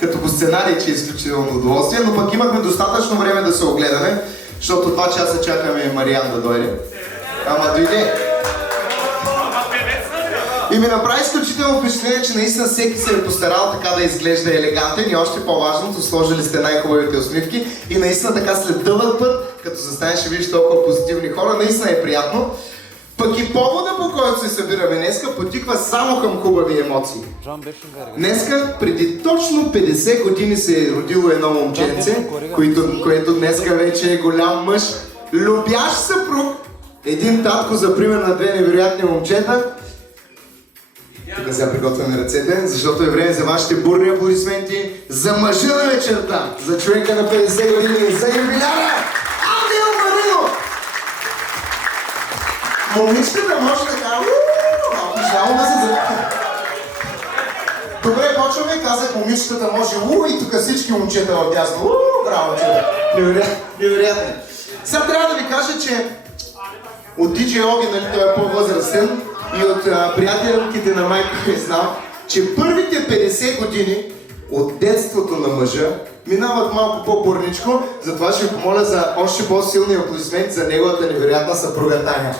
като по сценарий, че е изключително удоволствие, но пък имахме достатъчно време да се огледаме, защото 2 часа чакаме Мариан да дойде. Ама дойде. И ми направи изключително впечатление, че наистина всеки се е постарал така да изглежда елегантен и още по-важното, сложили сте най-хубавите усмивки и наистина така след дълъг път, като застанеш и видиш толкова позитивни хора, наистина е приятно. Пък и повода, по който се събираме днеска, потиква само към хубави емоции. Днеска, преди точно 50 години се е родило едно момченце, което днеска вече е голям мъж, любящ съпруг, един татко за пример на 2 невероятни момчета. Тук сега приготвяме ръцете, защото е време за вашите бурни аплодисменти за мъжа на вечерта, за човека на 50 години, за юбиляра Ангел Маринов! Момичката може да кажа, малко жално да се завърта. Добре, почваме, казах момичката може и тук всички момчета в дясно. Браво, момчета! Невероятно. Сега трябва да ви кажа, че от DJ Оги, нали, той е по-възрастен, и от приятелките на майка ми знам, че първите 50 години от детството на мъжа минават малко по-бурничко, затова ще ви помоля за още по-силни аплодисменти за неговата невероятна съпруга Таня.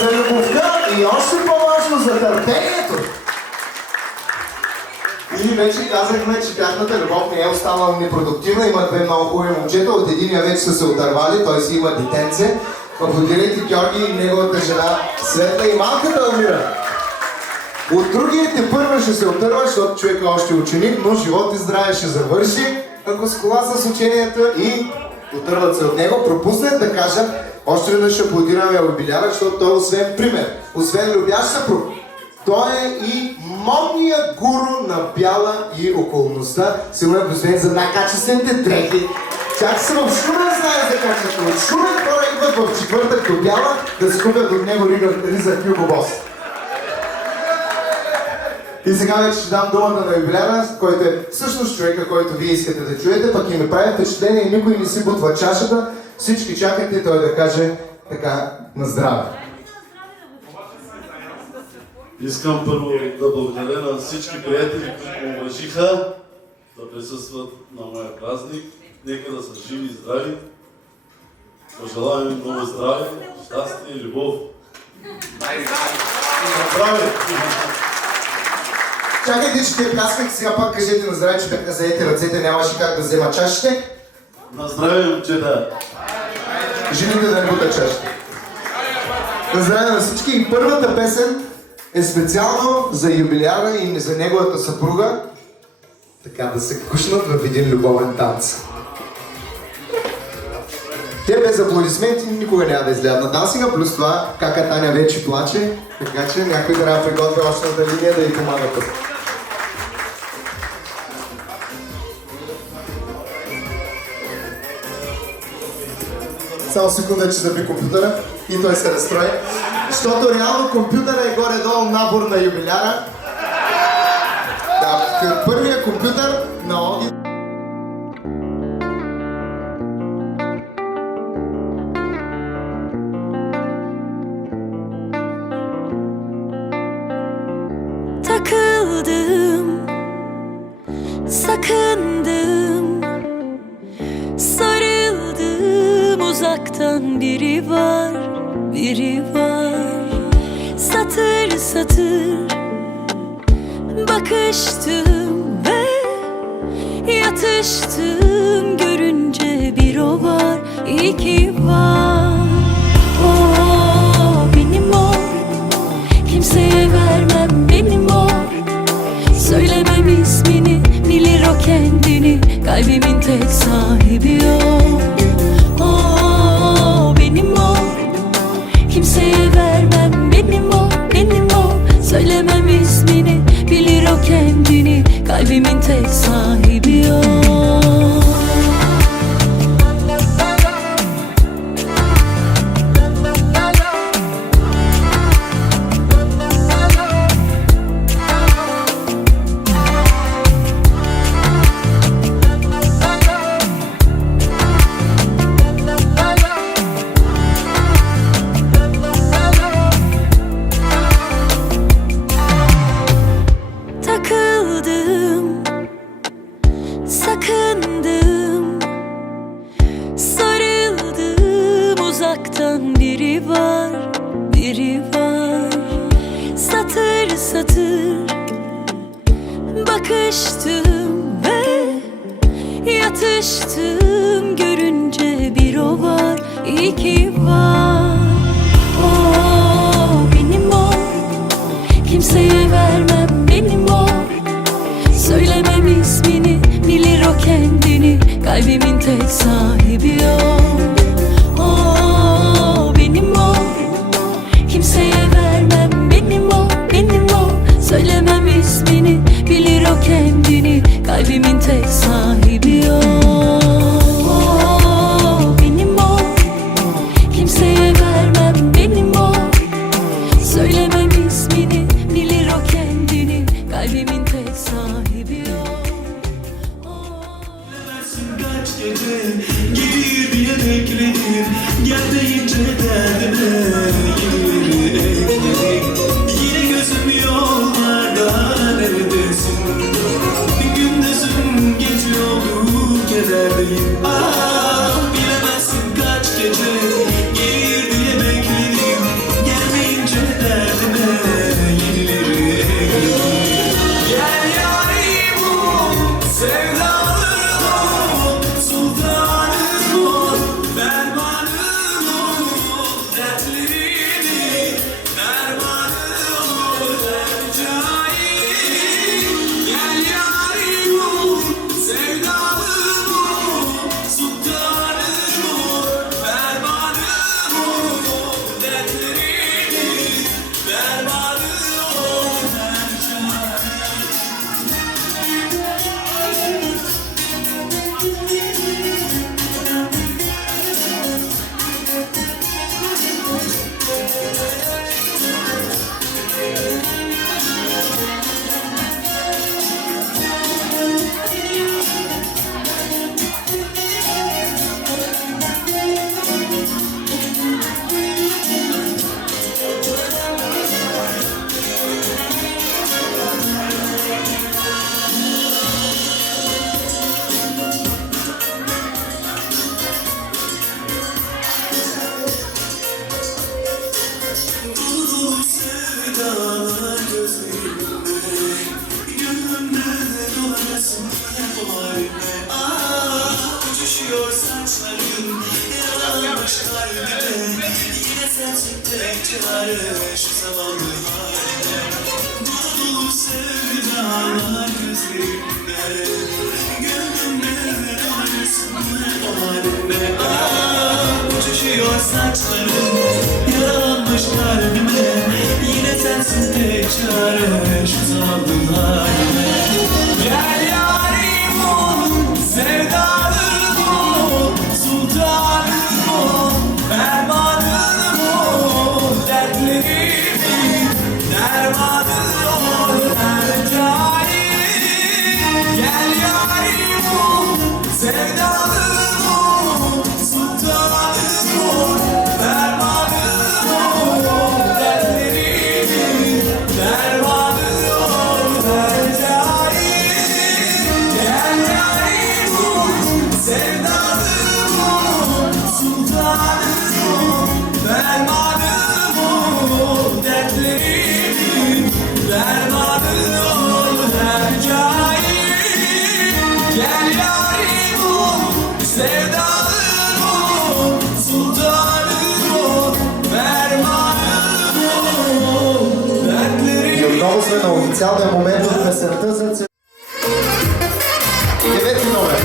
За любовта и още по-важно за търпението. И вече казахме, че тяхната любов не е останала непродуктивна, има 2 много хубави момчета, от единия вече са се отървали, той си има детенце. Аплодирайте Георги и неговата жена Светла и малката Алмира. От другия тепърва ще се отърва, защото човек е още ученик, но живот и здраве ще завърши, ако с кола с учението и отърват се от него. Пропуснах да кажа, още веднъж ще аплодираме юбиляра, защото той освен пример, освен любящ съпруг, той е и модният гуру на бяла и околността. Сигурно е посвен за най-качествените дрехи. Чак се в Шумен знае за качеството. От Шумен хора идват в четвъртък до бяла да се купят от него риза Hugo Boss. И сега вече ще дам думата на юбиляра, който е всъщност човека, който вие искате да чуете, пък и ми прави впечатление и никой не си бутва чашата. Всички чакате той да каже така на здраве. Искам първо да благодаря на всички приятели, които ме уважиха да присъстват на моя празник. Нека да са живи и здрави. Пожелавам им много здраве, щастие и любов. Чакайте, че те плясках, сега пак кажете на здраве, че бяха заети ръцете, нямаше как да взема чашите. На здраве, момчета! Жените да не будат чашите. На здраве на всички и първата песен е специално за юбиляра и за неговата съпруга, така да се кушнат в един любовен танц. Те без аплодисменти никога няма да излядат на дансинга, плюс това кака Таня вече плаче, така че някой трябва да приготвя общата линия да й помага тук. Само секунда, че заби компютъра и той се разстрои. Защото реално компютъра е горе-долу набор на юбиляра. Да, първият компютър на Оги. Takıldım, sakındım, sarıldım, uzaktan biri var, biri var. Satır satır bakıştım ve yatıştım, görünce bir o var, iki var. O benim o, kimseye vermem benim o. Söylemem ismini, bilir o kendini, kalbimin tek sahibi o. O benim o, kimseye vermem benim o, benim o. Söylemem ismini, bilir o kendini, kalbimin tek sahibi o. Takıldım, şaştım görünce bir o var, iyi ki var. O benim o, kimseye vermem benim o. Söylemem ismini, bilir o kendini, kalbimin tek sahibi o. O benim o, kimseye vermem benim o, benim o. Söylemem ismini, bilir o kendini, kalbimin tek sahibi o. O benim o, kimseye vermem benim o. Söylemem ismini, bilir o kendini, kalbimin tek sahibi o. Kaç gece gelir diye bekledim, gel deyince derdime yenileri ekledim. Yine gözüm yollarda, neredesin? Gündüzüm gece oldu, kederdeyim. Bilemezsin kaç gece gelir diye bekledim, gelmeyince derdime yenileri ekledim. Gel yarim ol, sevdalım ol, sultanım ol, fermanım ol, dertlerimin dermanı ol, ercai. Gel yarim ol, sevdalım ol, sultanım ol, fermanım ol, dertlerimin dermanı ol, ercai. Dolu sevdalar gözlerimde, gönlümde dolanasın hep o halime. Uçuşuyor saçlarım, yaralanmış kalbime. Yine sensin tek çare şu zavallı halime. Dolu sevdalar gözlerimde, gönlümde dolanasın hep o halime. Uçuşuyor saçlarım, yaralanmış kalbime. Yine sensin tek çare şu zavallı halime. Gel yarim ol, sevdalım ol, sultanım ol, fermanım ol, dertlerimin dermanı ol, ercai. Gel yarim ol, sevdalım ol, sultanım ol, fermanım ol, dertlerimin dermanı ol, ercai. Gel yarim ol, sevdalım ol, sultanım ol, fermanım ol, dertlerimin dermanı ol, ercai. Gel yarim ol, sevdalım ol, sultanım ol, fermanım ol, dertlerimin. И отново сме на официалния момент от песента за девети номер.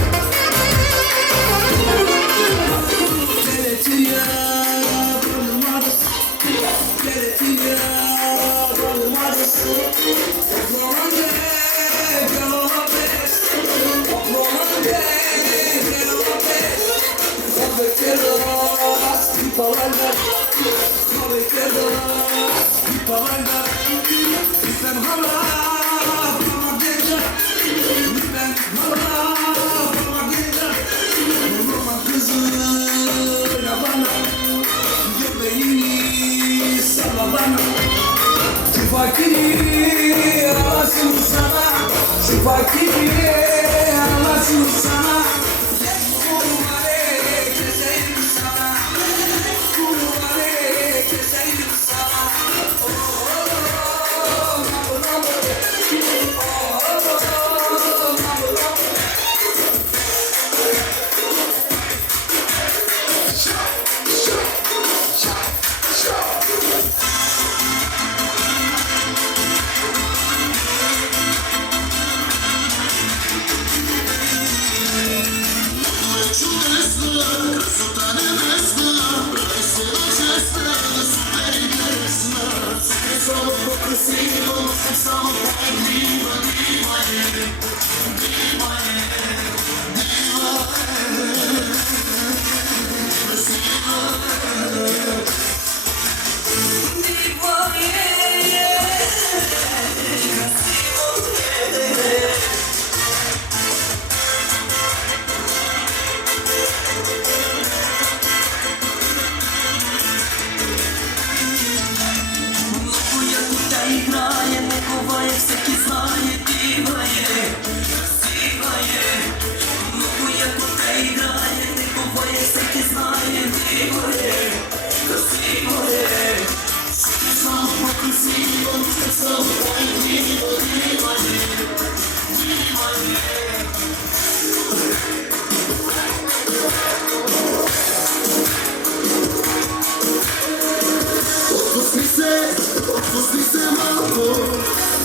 Отпусти се малко,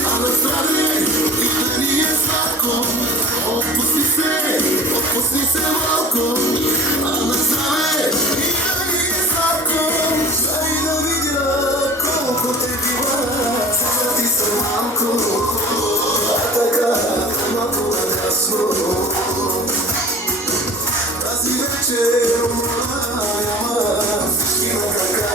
а настроение и да ни е сладко. Отпусти се малко, а настроение и да ни е сладко. Дай да видя колко те бива, само ти се малко, а така малко нагасно. Тази вечер няма всички на крака.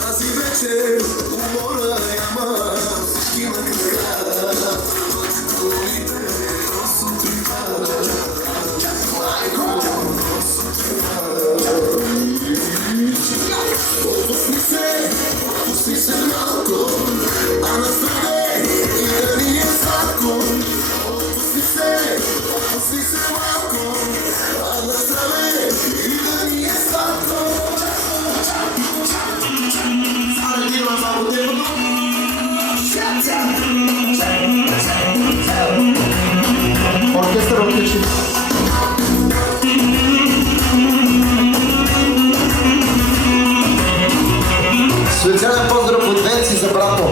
Тази вечер умора няма всички на крака. Колите сутринта. Отпусти се малко, а настроение и да ни е сладко. Отпусти се малко, а настроение и да ни е сладко. Оркестър отличи. Специален поздрав от Венци за брато.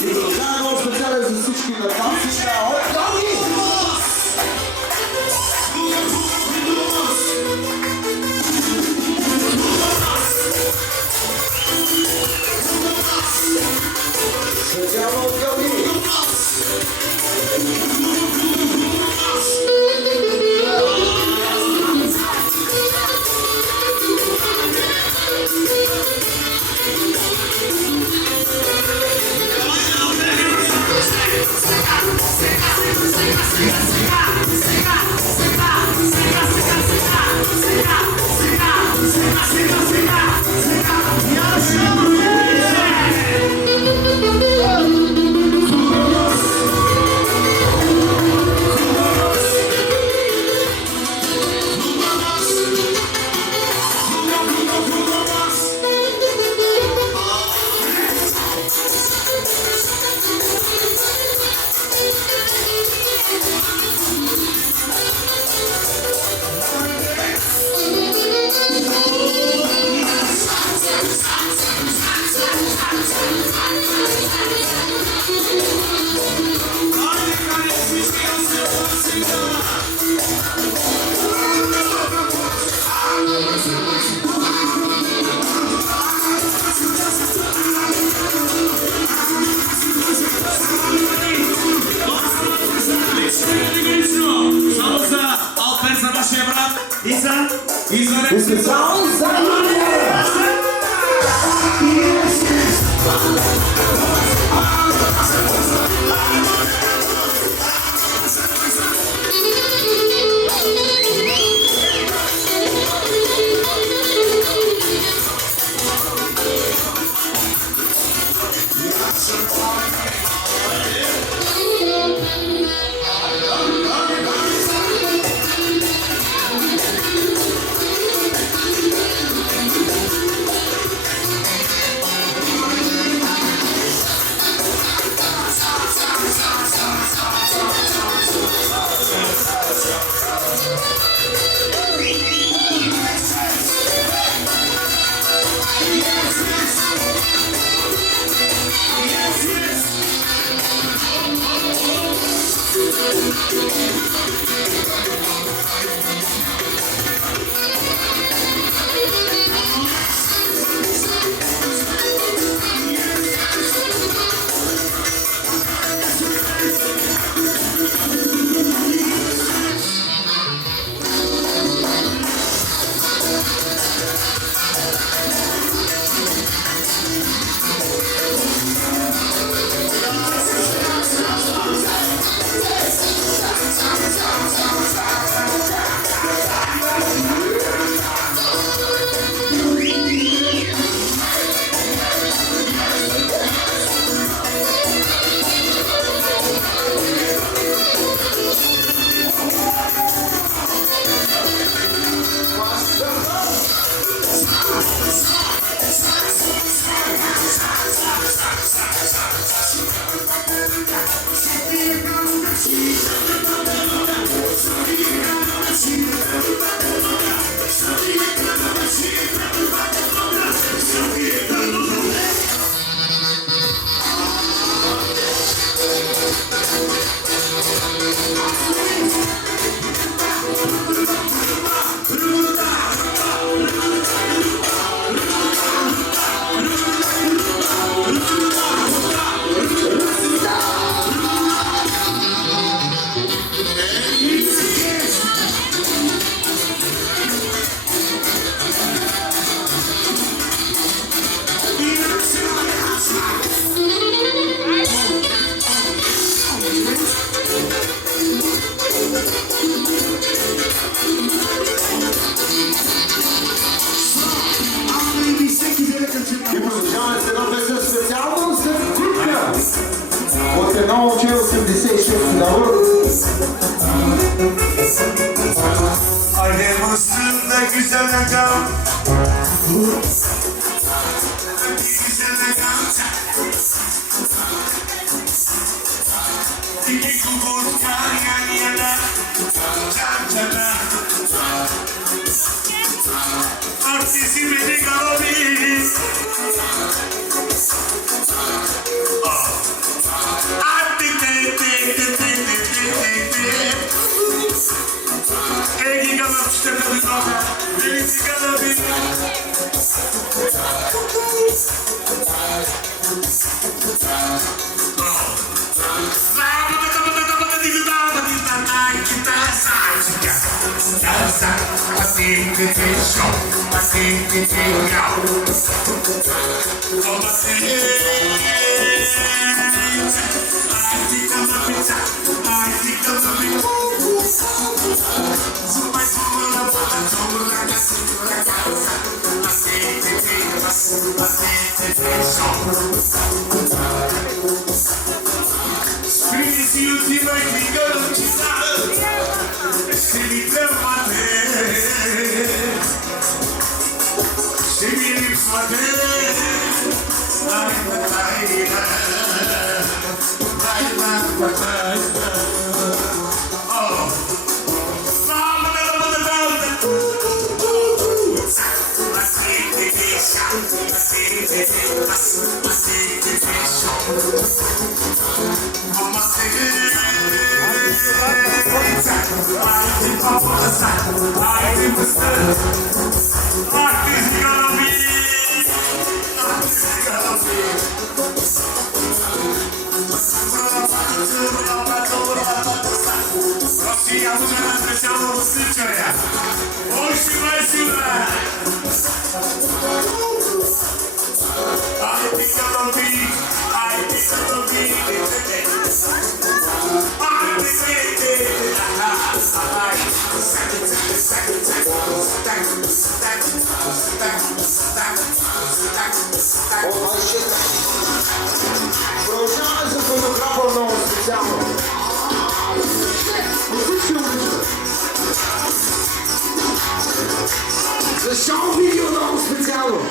И продължаваме специален за всички на танците от Георги! Специално от Георги! И специално за Юлия! Продължаваме за фотографа много специално. За шоу видео много специално.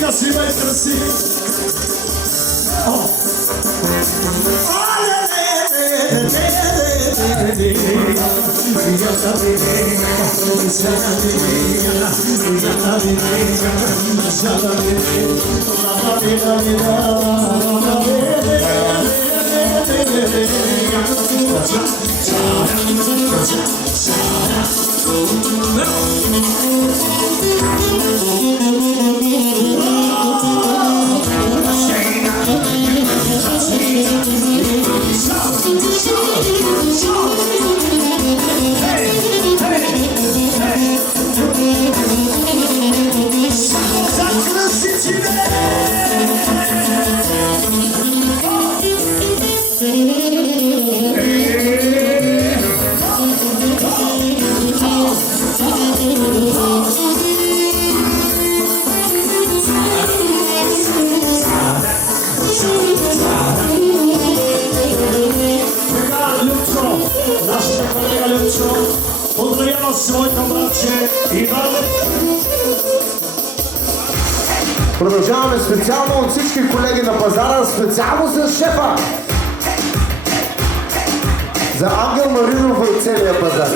Красиво и красиво. Поздравява своето братче Иван. Продължаваме специално от всички колеги на пазара, специално за шефа. За Ангел Маринов и целия пазар.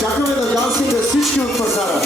Чакаме да дансите всички от пазара.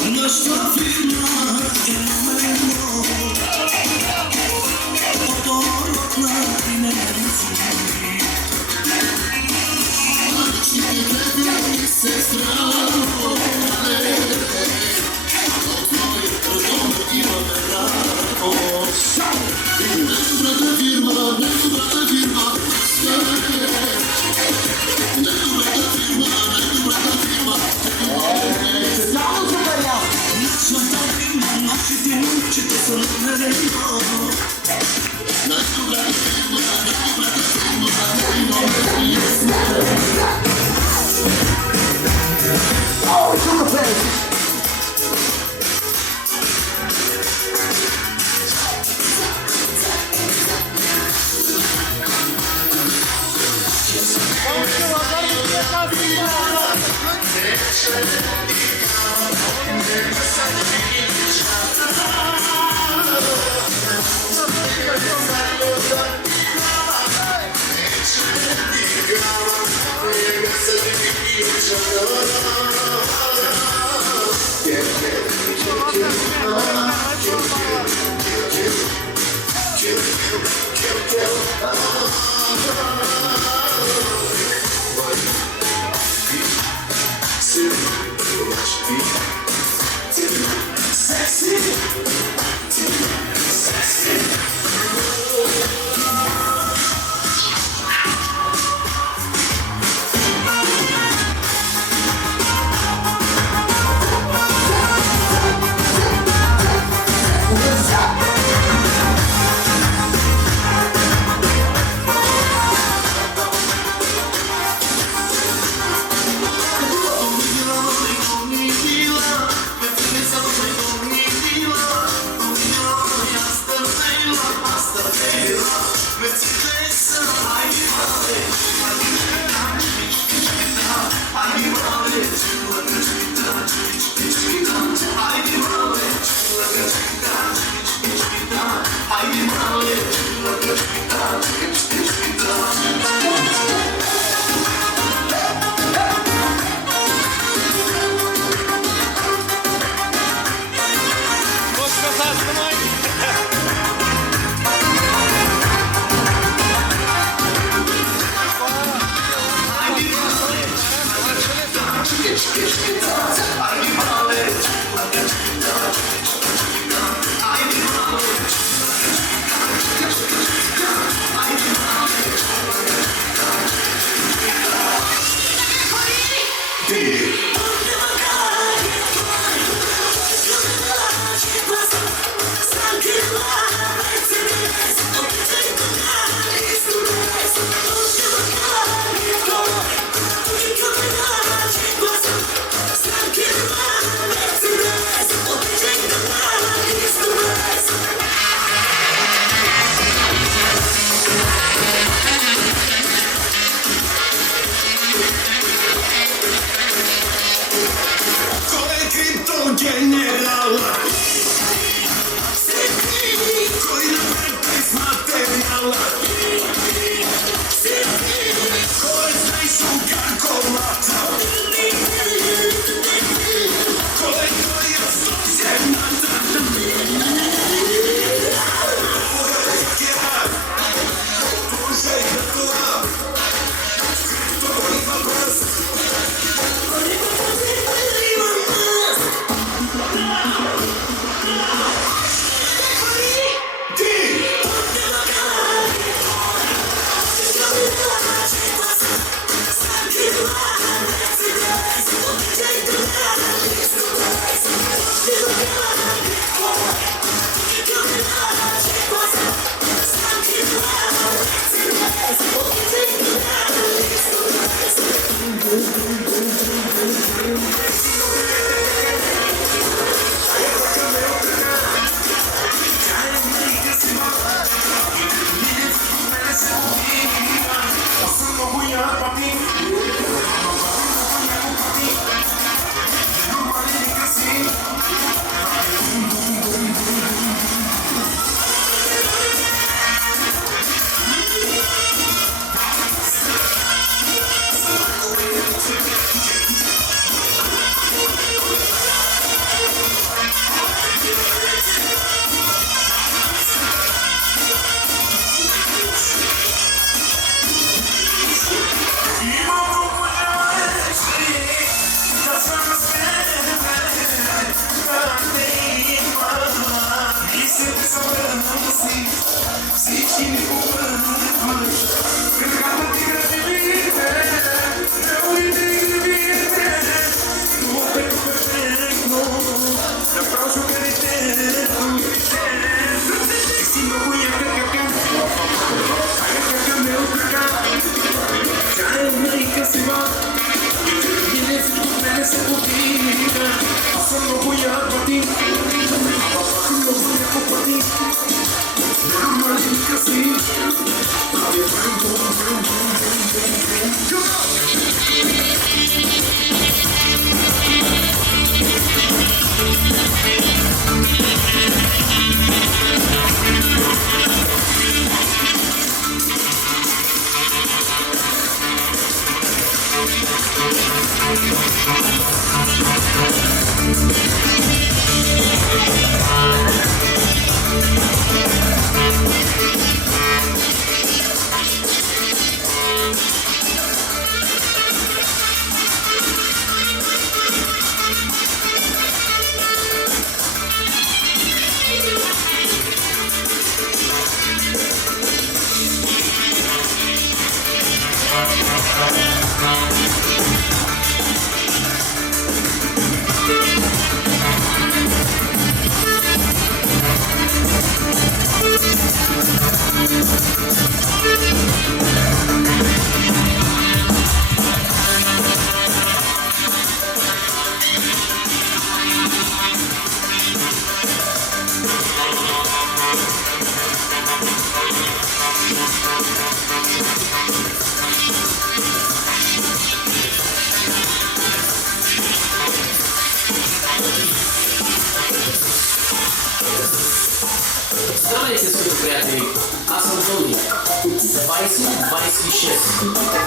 Здравейте, скъпи приятели! Аз съм Зълги. 2026.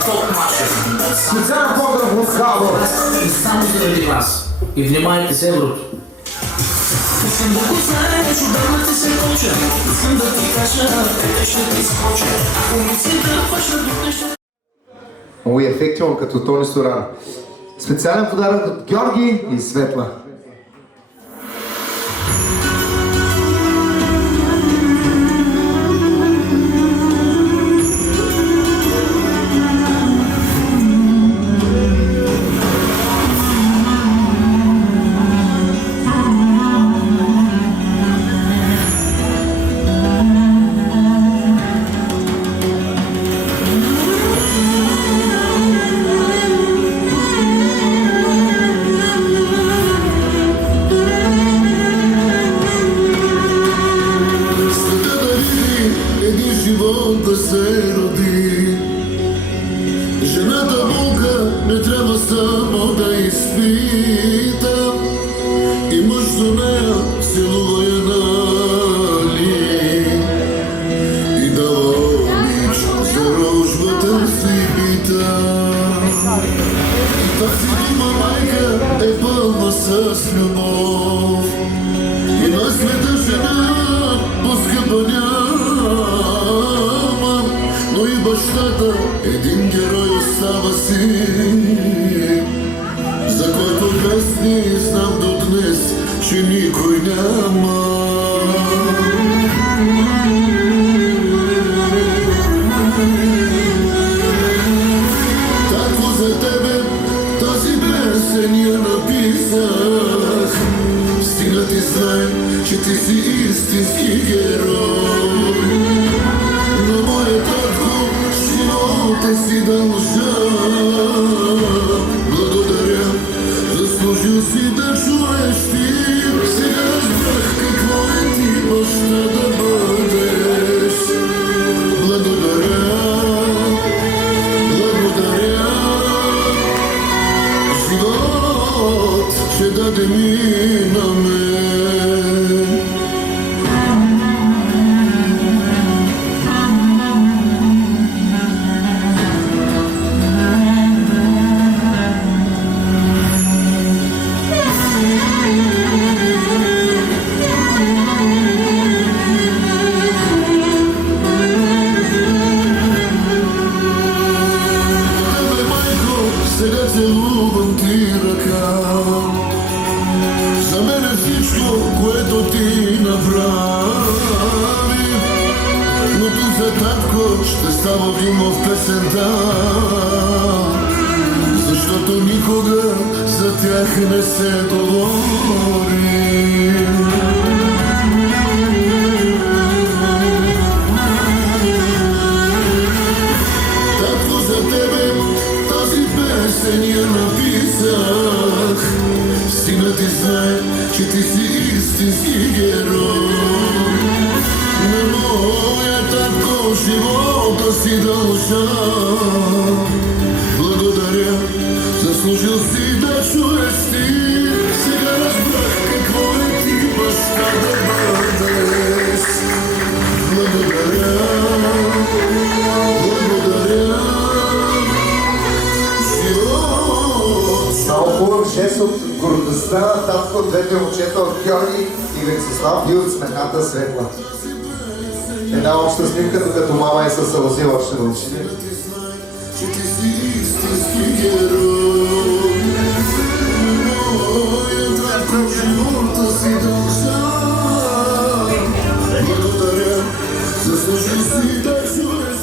Топ мачове. Специален поздрав от Хало! И само заради вас. И внимайте с еврото. Искам да го знаеш, отдавна ти се мълча. Искам да ти кажа, къде ще ти скоча. Ако ми си дърпаш на дух, ще... Много ефективно като Тони Сторан. Специален подарък от Георги и Светла. Един герой остава си, за който песни знам до днес, че никой няма. Тако за тебе тази песен я написах. Стига ти знай, че ти си истински герой. Но моят татко живота си дължа. Благодаря, заслужил си да чуеш ти. Сега разбрах какво е ти баща да бъдеш. Благодаря, благодаря. Живот, че даде ми на мен. Сега целувам ти ръка. За мен е всичко, което ти направи. Но тук за татко ще става дума в песента, защото никога за тях не се говори. Татко, за тебе тази песен я написах. Стига ти знае, че ти си истински герой. На моя татко живота си дължа. Благодаря, заслужил си да чуеш ти. Сега разбрах какво е ти баща да бъдеш. Благодаря, благодаря. Много хубав жест от гордостта на татко от двете момчета от Георги и Венцислав и от смехната Светла. Една обща снимка, докато мама е със сълзи още на очите. Че ти си истински герой. Моя татко живота си дължа. Благодаря, заслужил си да чуеш.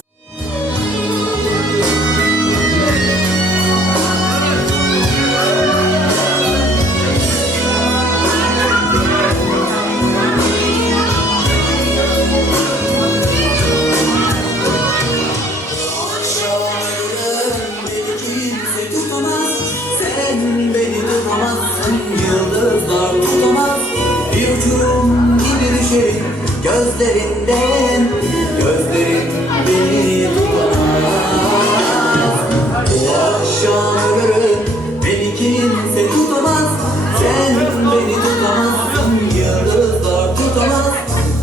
Gözlerinden, gözlerin beni tutamaz. Bu akşam ölürüm, beni kimse tutamaz. Sen beni tutamazsın, yıldızlar tutamaz.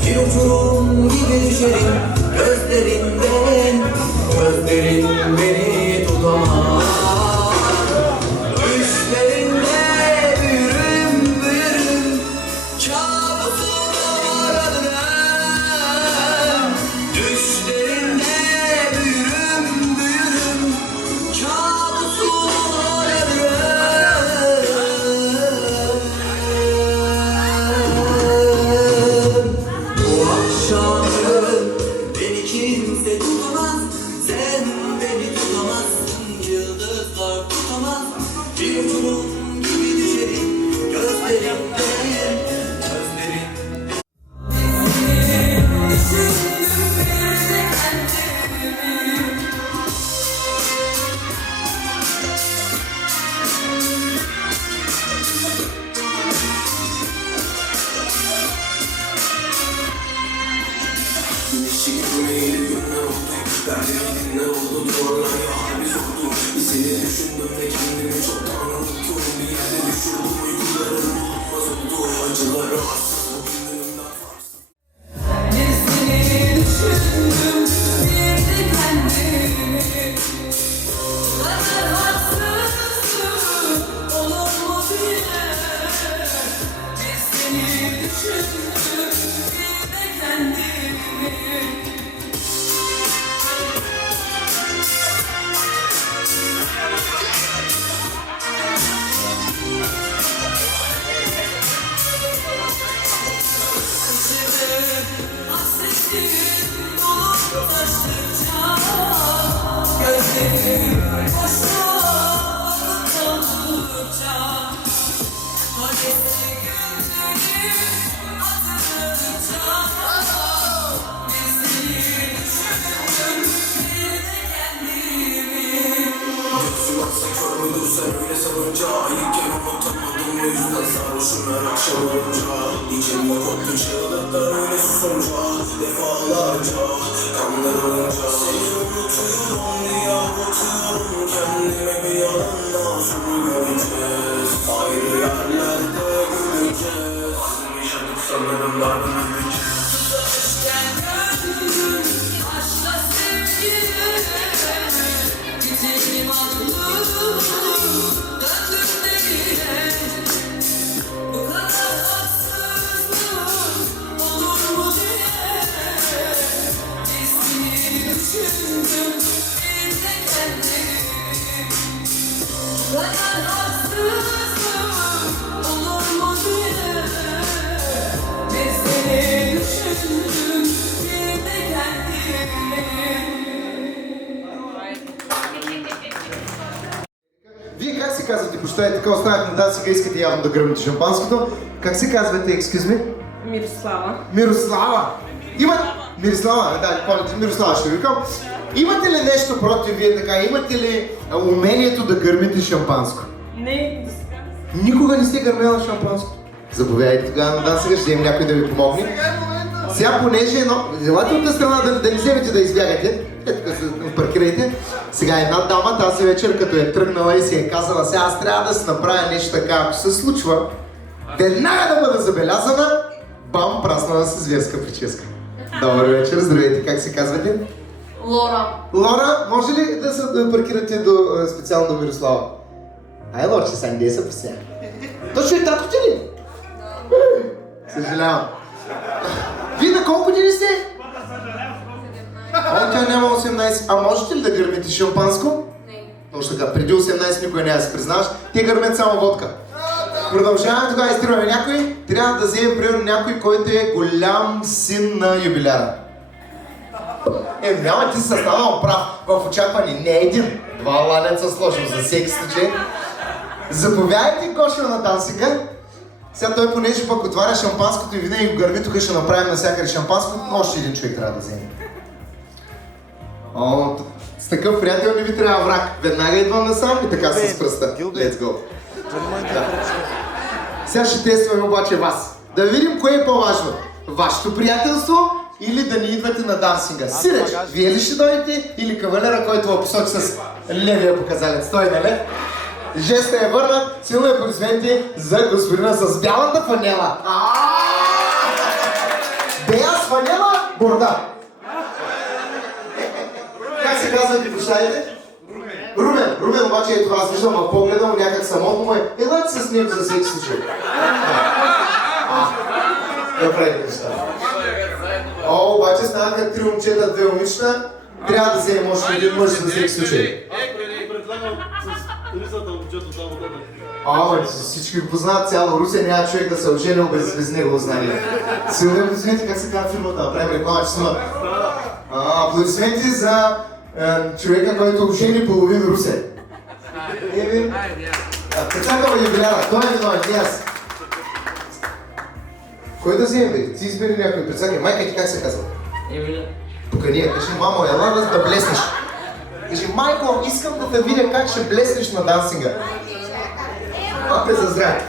Bir uçurum gibi düşerim gözlerinden, gözlerin beni tutamaz. Düşlerinde büyürüm, büyürüm, kabuslar ararım. Düşlerinde büyürüm, büyürüm, kabuslar ararım. uçurum gibi düşerim gözlerinden, gözlerin. Güneşi görmeyeli günler oldu. Derdim günler oldu. Duvarlar ya harbi zordu. Bir seni düşündüm ve kendimi çoktan unuttum. Bir yerde düşürdüm uykularım bulunmaz oldu. Acıları arsız bugünlerimden farksız. Seni düşündüm bir de kendimi. Ben haksızım olur mu diye. Seni düşündüm bir de kendimi. Hasretin dolup taştıkça gözlerim boşa bakıp kaldıkça o eski günleri hatırladıkça bir seni düşündüm bir de kendimi. Gözüm aksa kör müdür sen öyle sanınca. İlk kere unutamadım o yüzden sarhoşum her akşam olunca. İçimde koptu çığlıklar öyle susunca. Defalarca kanlar alınca. Seni unutuyorum diye avutuyorum kendime bir yalanla. Sonu göreceğiz ayrı yerlerde güleceğiz. Yaşadık sanırım dargın güleceğiz. Sen gönlüm aşkla sevgilim. Bitelim anladım döndüm deliye. Bu kadar haksızlık olur mu diye. Bir seni düşündüm bir de kendimi. Bu kadar haksızlık olur mu diye. Bir seni düşündüm bir de kendimi. Вие как се казвате? Прощай, така останах на дансика, искате явно да гръмнете шампанското. Как се казвате, excuse me? Мирослава. Мирослава! Мирослава, да, помните, Мирослава ще викам. Имате ли нещо против вие така? Имате ли умението да гърмите шампанско? Не, Никога не сте гърмела шампанско? Заповядайте тогава на дансика, ще имам някой да ви помогне. Сега, понеже едно... Елате от страна да не вземете да избягате. Тук се паркирайте. Сега една дама тази вечер, като е тръгнала и си е казала, сега аз трябва да си направя нещо така, ако се случва, веднага да бъда забелязана, бам, праснала с звездка прическа. Добър вечер, здравейте, как се казвате? Лора. Лора, може ли да се паркирате до, специално до Мирослава? Ай, Лорче, сега не са по сега. Точно и татко ти ли? Съжалявам. Вие на колко години сте? Тя няма 18. А можете ли да гърмите шампанско? Не. Точно така, преди 18 никой няма да се признаваш. Те гърмят само водка. Продължаваме тогава, изтриваме някой. Трябва да вземем примерно някой, който е голям син на юбиляра. Няма, ти си станал прав в очакване. Не един. Два ладенца сложим за всеки случай. Заповядайте Гошо на дансика. Сега той, понеже пък отваря шампанското и винаги го гърми, тук ще направим навсякъде шампанско, още един човек трябва да вземе. О, с такъв приятел не ви трябва враг. Веднага идвам насам и така с пръста. Let's go. Да. Сега ще тестваме обаче вас. Да видим кое е по-важно. Вашето приятелство или да не идвате на дансинга. Сиреч, вие ли ще дойдете или кавалера, който ви посочи с левия показалец? Той, нали? Жеста е върнат, силно е аплодисменти за господина с бялата фанела. Бея с фанела, борда. Как се казвате, прощайте? Румен. Румен обаче ето аз виждам в погледа му някак самотно му е. Елате с него за всеки случай. Направите неща. О, обаче станаха 3 момчета, 2 момичета. Трябва да вземем още един мъж за всеки случай. Предлагам с ризата момчето само да. Всички го познават, цяло Русия няма човек да се оженил без негово знание. Силно аплодисменти, как се казва фирмата, направим реклама, че сме. Аплодисменти за човека, който ожени половин Русе. Прецакала юбиляра, той е виновен, не аз. Кой да вземе, бе? Ти избери някой прецакай. Майка ти как се казва? Емиля. Покани я, кажи, мамо, ела да блеснеш. Кажи, майко, искам да те видя как ще блеснеш на дансинга. Папе за здраве.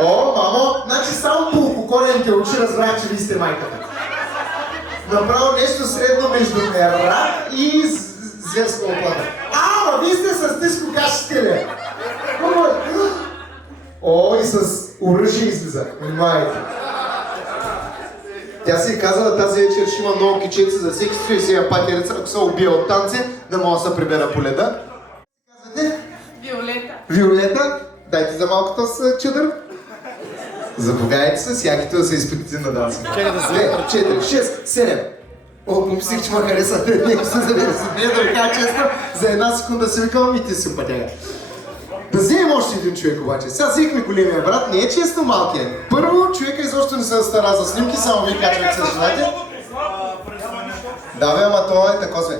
О, мамо, значи само по укорените очи разбрах, че ви сте майката. Направо нещо средно между мерак и зверска оплата. Вие сте с диско кашите ли? О, и с оръжие излиза, внимавайте. Тя си е казала, тази вечер ще има много киченци за всеки случай, сега патерица, ако се убия от танци, да мога да се прибера по леда. Казвате? Виолета. Виолета, дайте за малкото с чадър. Заповядайте с якито да се изпитате на данса. 2, 4, 6, 7. О, помислих, че ме хареса. Нека се заведе с нея да ви кажа честно. За една секунда си викам и ти си пътяга. Да вземем още един човек обаче. Сега взехме големия брат, не е честно малкият. Първо, човека изобщо не се стара за снимки, само вие качвате с женате. Да бе, ама това е тако сме.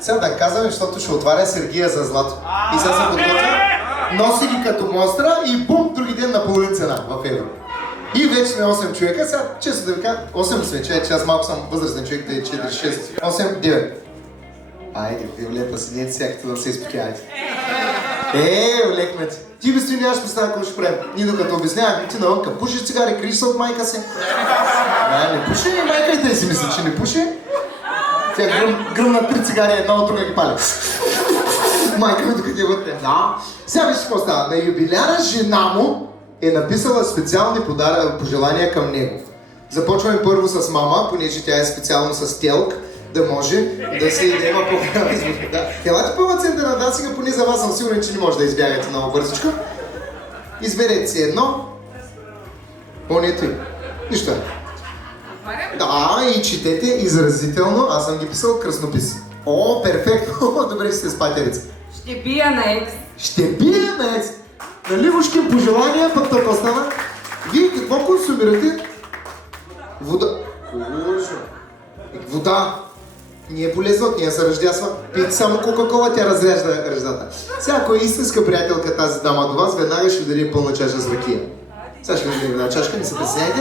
Сега да казваме, защото ще отваря Сергия за злато. И сега се подготвя, носи ги като мостра и бум, други ден на половин цена в евро. И вече сме 8 човека, сега често да ви кажа, 8 сме, че аз малко съм възрастен човек, да е 4, 6, 8, 9. Айде, Виолета, седнете сега, като да се изпокявате. Олекме ти. Ти без ти нямаш представа какво ще правим. Ние докато обясняваме, ти навънка пушиш цигари, криш се от майка си. Не пуши, майка и те си мисли, че не пуши. Тя гръмна 3 цигари, една от друга ги пали. Майка ми докато я вътре. Да. Сега виж какво става. На юбиляра жена му е написала специални пожелания към него. Започваме първо с мама, понеже тя е специално с телк, да може да се има по-голяма изборка. Да. Елате пълна център на дансинга, поне за вас съм сигурен, че не може да избягате много бързичко. Изберете си едно. О, не той. Нищо е. Да, и четете изразително. Аз съм ги писал кръснопис. О, перфектно. Добре сте с патерица. Ще бия на екс. Ще бие на екс. Нали вушки пожелания, пък тъпа стана. Вие какво консумирате? Вода. Вода. Не е полезно, от нея се ръждясва. Пийте само Кока-Кола, тя разрежда ръждата. Сега, ако е истинска приятелка тази дама до вас, веднага ще ви даде пълна чаша с ракия. Сега ще ви даде една чашка, не се притесняйте.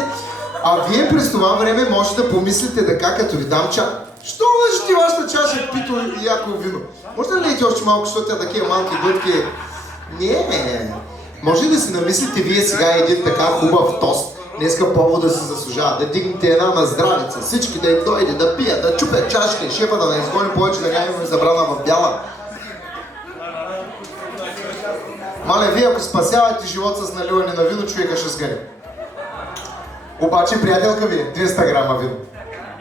А вие през това време може да помислите така, като ви дам чай. Що лъжите вашата чаша пито и яко вино? Може да лейте още малко, защото тя такива малки глътки? Не. Може да си намислите вие сега един така хубав тост. Днеска повода се заслужава, да дигнете една на здравица, всички да им дойде, да пият, да чупят чашки, шефа да не изгони повече, да нямаме забрана в бяла. Мале, вие ако спасявате живот с наливане на вино, човека ще сгъне. Обаче, приятелка ви, 200 грама вино.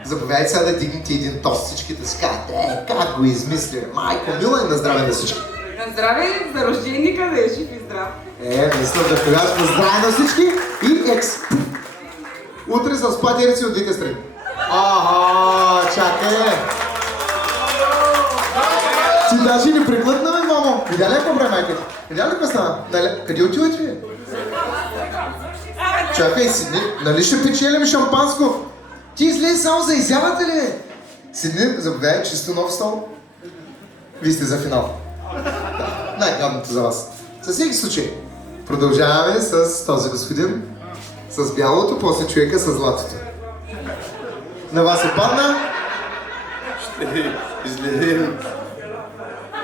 Заповядайте сега да дигнете един тост, всички да си кажат, как го измисля, майко, мила е на здраве на всички. На здраве за рожденика да е жив и здрав. Мисля да кажа на здраве на всички и екс. Утре с патерици от двете страни. Чакай! Ти даже не преглътна, бе, мамо! Видя ли какво прави майка ти? Видя ли какво стана? Къде отивате ви? Чакай, седни. Нали ще печелим шампанско? Ти излезе само за изявата ли? Седни, заповядай, чисто нов стол. Вие сте за финал. Да, най-гадното за вас. Със всеки случай, продължаваме с този господин. С бялото, после човека с златото. На вас е падна?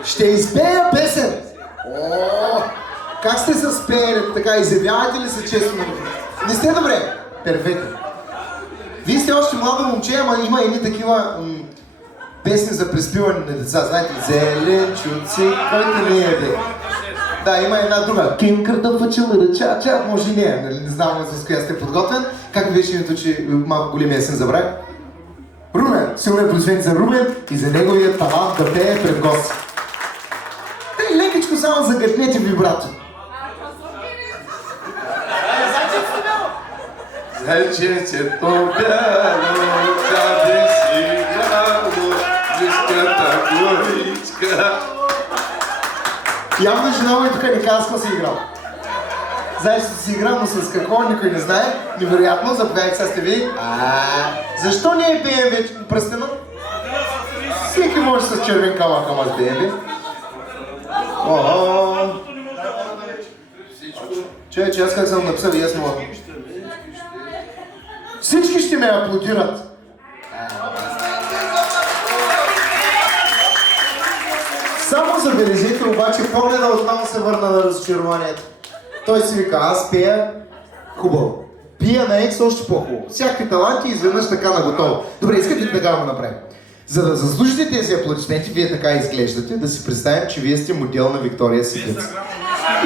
Ще изпея песен! Как сте с пеенето? Така, изявявате ли се честно? Не сте добре? Перфектно. Вие сте още младо момче, ама има едни такива песни за приспиване на деца. Знаете ли? Зеленчуци, който не е бе. Да, има една друга. Кенкърда фачилъра, ча, може и не. Не знам с коя сте подготвен. Как беше името, че малко големия син забравя? Румен. Сигурно е произведен за Румен и за неговия талант да пее пред гости. Тъй лекичко само загътнете вибрато. Зайчето бяло, къде си грало, близката горичка. Явно жена му и тук не казва си играл. Знаеш, че си играл, но с какво никой не знае. Невероятно, заповядайте сега сте ви. Защо не е BMW пръстено? Всеки може с червен камък, ама с BMW. Човече, аз как съм написал и аз мога. Всички ще ме аплодират. Само забележете, обаче погледа отново се върна на разочарованието. Той си вика, аз пея хубаво. Пия на екс още по-хубаво. Всякакви таланти изведнъж така наготово. Добре, искате ли така го направим? За да заслужите тези аплодисменти, вие така изглеждате, да си представим, че вие сте модел на Виктория Секретс.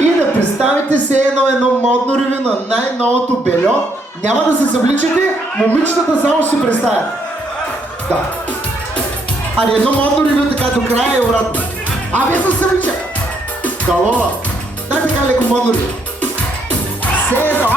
И да представите се едно модно ревю на най-новото бельо. Няма да се събличате, момичетата само ще си представят. Да. Али едно модно ревю така до края и обратно. Без да се съблича. Далова. Дай така леко модно ревю. Сезо.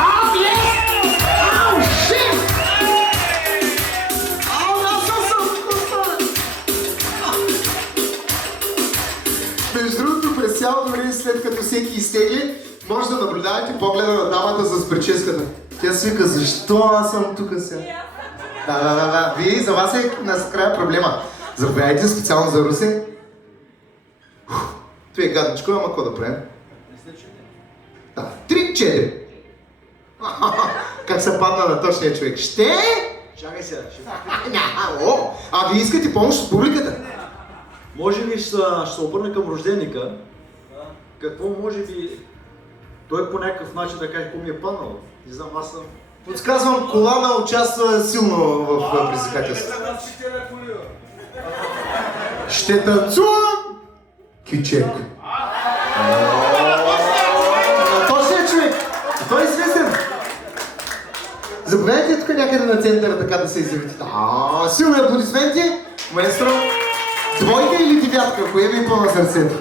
Между другото, през цялото време, след като всеки изтегли, може да наблюдавате погледа на дамата с прическата. Тя си вика, защо аз съм тук сега? Да. Вие, за вас е накрая проблема. Заповядайте специално за Русе. Това е гадничко, ама какво да правим? Да, 3-4. Как се падна на точния човек? Ще? Чакай сега. А вие искате помощ от публиката? Може би ще се обърна към рожденика. Какво може би той по някакъв начин да каже какво ми е паднало? Не знам, аз съм... Подсказвам, Колана участва силно в предизвикателството. Ще танцувам кичек. Точният човек! Той е известен. Заповядайте тук някъде на центъра така да се изявите. Силни аплодисменти. Маестро. Двойка или девятка? Кое ви е по-на сърцето?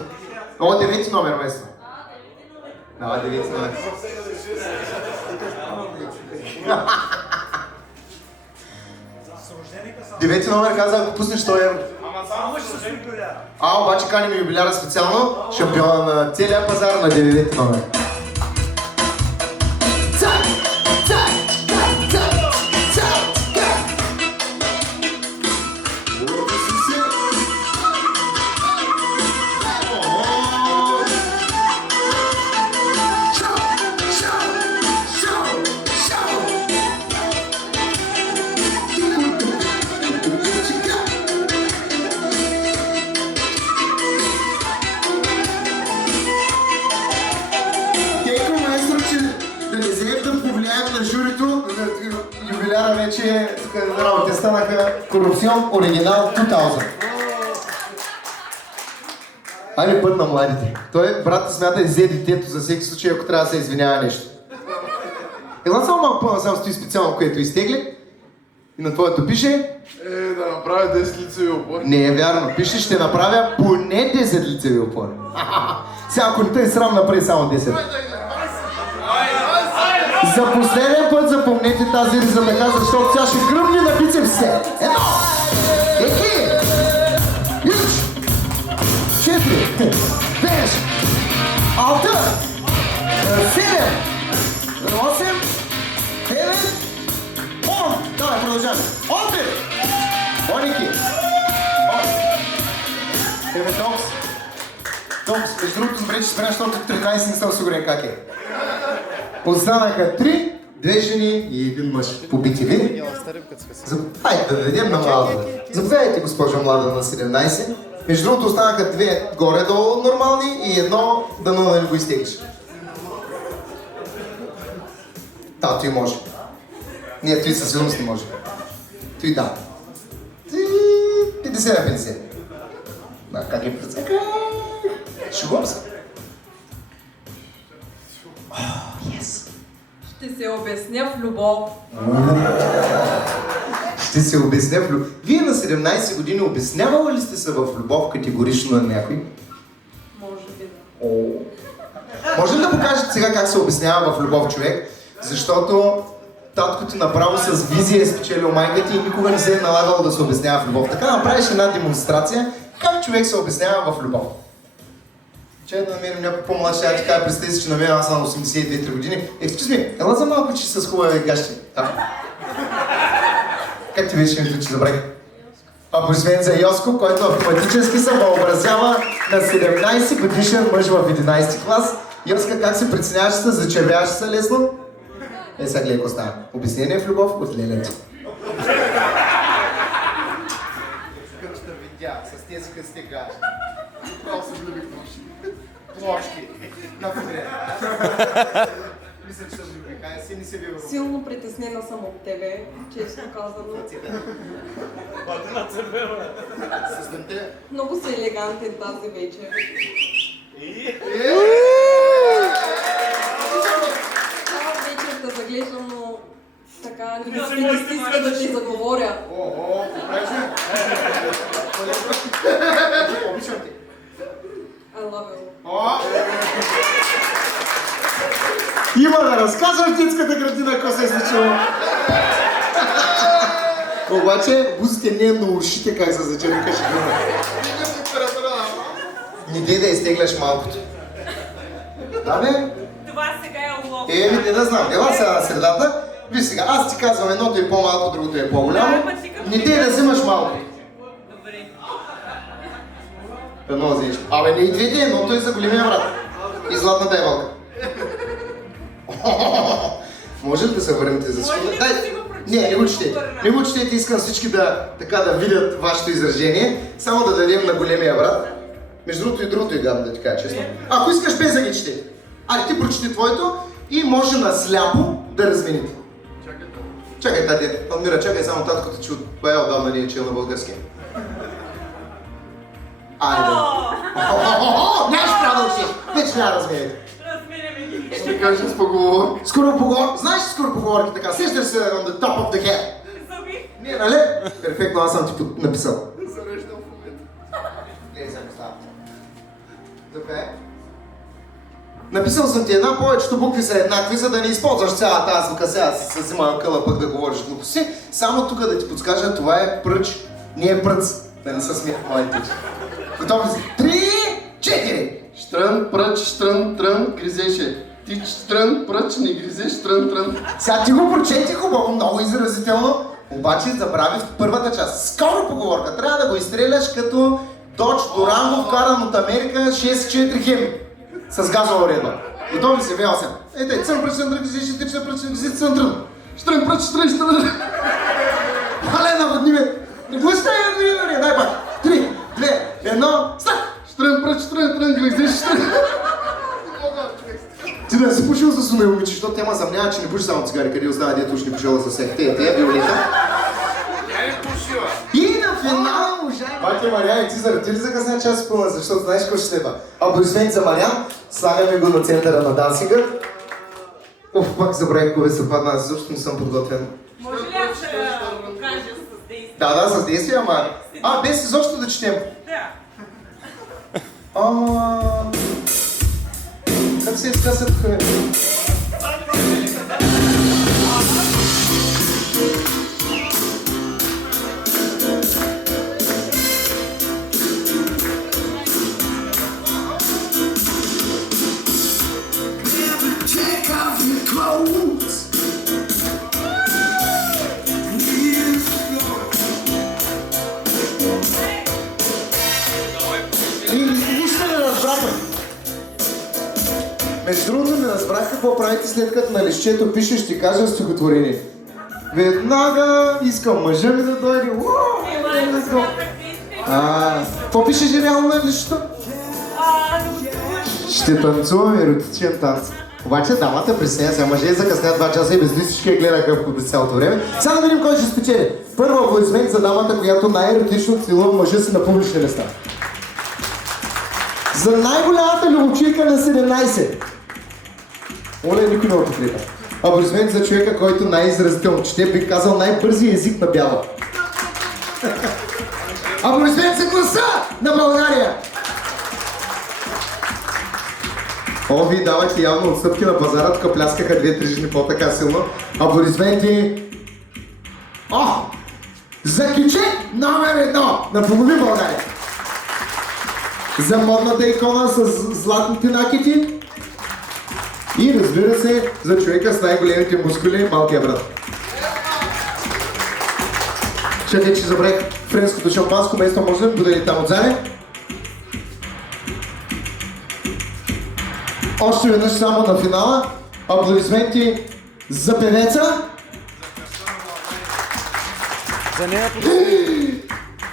Девети номер, маестро. Да, девети номер. Девети номер каза, ако пуснеш 100 евро. Обаче каним юбиляра специално, шампиона на целия пазар на девети номер. Юбиляра вече работите станаха Корупцион Оригинал 2000. Айде път на младите. Той брат смята да взе детето за всеки случай, ако трябва да се извинява нещо. Ела само малко по-насам стои специално, което изтегли. И на твоето пише... да направя 10 лицеви опори. Не е вярно. Пише, ще направя поне 10 лицеви опори. Сега, ако не тъй срам, направи само 10. За последен път запомнете тази ризамеха, защото тя ще гръмне на бицепсите. Едно! Еки! Юч! 4! 5! Алта! 7! 8! 9! 8! Давай, продължаваме! 8! Оники! Тебе Томс! Томс, между другото, добре, че спря, защото 13 не съм сигурен как е. Останаха 3, 2 жени и 1 мъж. Побити ви. Хайде да дадем на млада. Заповядайте, госпожа млада на 17. Между другото останаха 2 горе-долу нормални и 1 дано да не го изтеглиш. Да, той може. Не, той със сигурност не може. Той да. 50 на 50. Да, как е прецака? Шугувам се. Ще се обясня в любов. Ще се обясня в любов. Вие на 17 години обяснявала ли сте се в любов категорично на някой? Може би да. Може ли да покажете сега как се обяснява в любов човек? Защото татко ти направо с визия е спечелил майка ти и никога не се е налагало да се обяснява в любов. Така направиш една демонстрация как човек се обяснява в любов. Чай да намерим някой по-млад, ще ти кажа, представи си, че намеря аз на 82-3 години. Excuse me, ела за малко, че с хубави гащи. Как ти беше името, че забравих? Аплодисмент за Йоско, който автоматически се въобразява на 17 годишен мъж в 11 клас. Йоска, как се притесняваш се, зачервяваш се лесно? Сега гледай какво става. Обяснение в любов от Лелето. Къща видя, с тези къстека. Право се влюбих площи. Площи. На подред. Мисля, че се влюбих. Ай, си не се бива. Силно притеснена съм от тебе, често казано. Много си елегантен тази вечер. Цяла вечер те заглеждам, но така не ми се стиска да ти заговоря. Ого, добре. Обичам те. I love you. Има да разказваш детската градина, какво се е случило. Обаче, бузите не е на ушите как се зачервикаш гръма. Не дей да изтегляш малкото. Да, бе? Това сега е улов. Не да знам. Ела сега на средата. Виж сега, аз ти казвам, едното е по-малко, другото е по-голямо. Не дей да взимаш малко. Добре. Едно вземеш. Абе, не и двете, едното е за големия брат. И златната е вълка. Може ли да се върнете за секунда? Не го четете. Не го четете, искам всички да видят вашето изражение. Само да дадем на големия брат. Между другото и другото е гадно, да ти кажа честно. Ако искаш без да ги четете. Айде, ти прочети твоето и може на сляпо да размените. Чакай, тати. Алмира, чакай само таткото, че от бая отдавна не е чел на български. Айде. Нямаш право да учиш. Вече няма да размените. Ще кажа с поговор. Скоропоговор. Знаеш ли скоропоговорки така? Сещаш се on the top of the head. Не, нали? Перфектно, аз съм ти написал. Зареждам в момента. Гледай сега става. Добре. Написал съм ти една, повечето букви са еднакви, за да не използваш цялата азбука сега с взимал къла пък да говориш глупости. Само тук да ти подскажа, това е пръч, не е пръц. Да не се смеят моите. Готови си? 3, 4. Штрън, пръч, штрън, трън, гризеше. Ти штрън, пръч, не гризеш, штрън, трън. Сега ти го прочети хубаво, много изразително, обаче забрави в първата част. Скоро поговорка, трябва да го изстреляш като Додж Дуранго, вкаран от Америка 6-4 хеми. С газова уредба. Готови си, вял съм. Ей, цън пръч, трън, гризеше, тична пръч, гризеше, цън, трън. Штрън, пръч, штрън, штрън. Мале, навъдни ме. Не пускай, дай пак. 3, 2, 1, старт! Штрън, пръч, штрън, трън, гризеш, штрън. Ти да си пушил с уна, момиче, защото тя ма съмнява, че не пуши само цигари, къде остава дето уж не пушила с всех. Тея, Виолета. Тя не пушила. И на финал, уважаеми! Бати Мариан, и ти заради ли закъсня час пълна, защото знаеш какво ще следва? Аплодисменти за Мариан, слагаме го на центъра на дансинга. Пак забравих кое се падна, аз защото не съм подготвен. Може ли аз да го кажа с действие? Да, с действие, ама... без изобщо да четем. Да. Как се изказва тук? Take off your clothes. Нищо не разбраха. Между другото не разбрах какво правите след като на листчето пише, ще кажа стихотворение. Веднага искам мъжа ми да дойде. Какво пише реално на листчето? Ще танцувам еротичен танц. Обаче дамата присъединя се, мъже закъснят 2 часа и без всички я гледаха през цялото време. Сега да видим кой ще спечели. Първо аплодисмент за дамата, която най-еротично целува мъжа си на публични места. За най-голямата любовчийка на 17. Оля, никой не го подкрепя. Аплодисмент за човека, който най-изразително чете, бих казал най-бързия език на бяла. Аплодисмент за гласа на България! Ви давате явно отстъпки на пазара, тук пляскаха 2-3 жени по-така силно. Аплодисменти! За киче номер 1 на Полови България! За модната икона с златните накити и разбира се, за човека с най-големите мускули, малкия брат. Чакай, че забравих френското шампанско, место може да ми подели там отзаде. Още веднъж само на финала. Аплодисменти за певеца.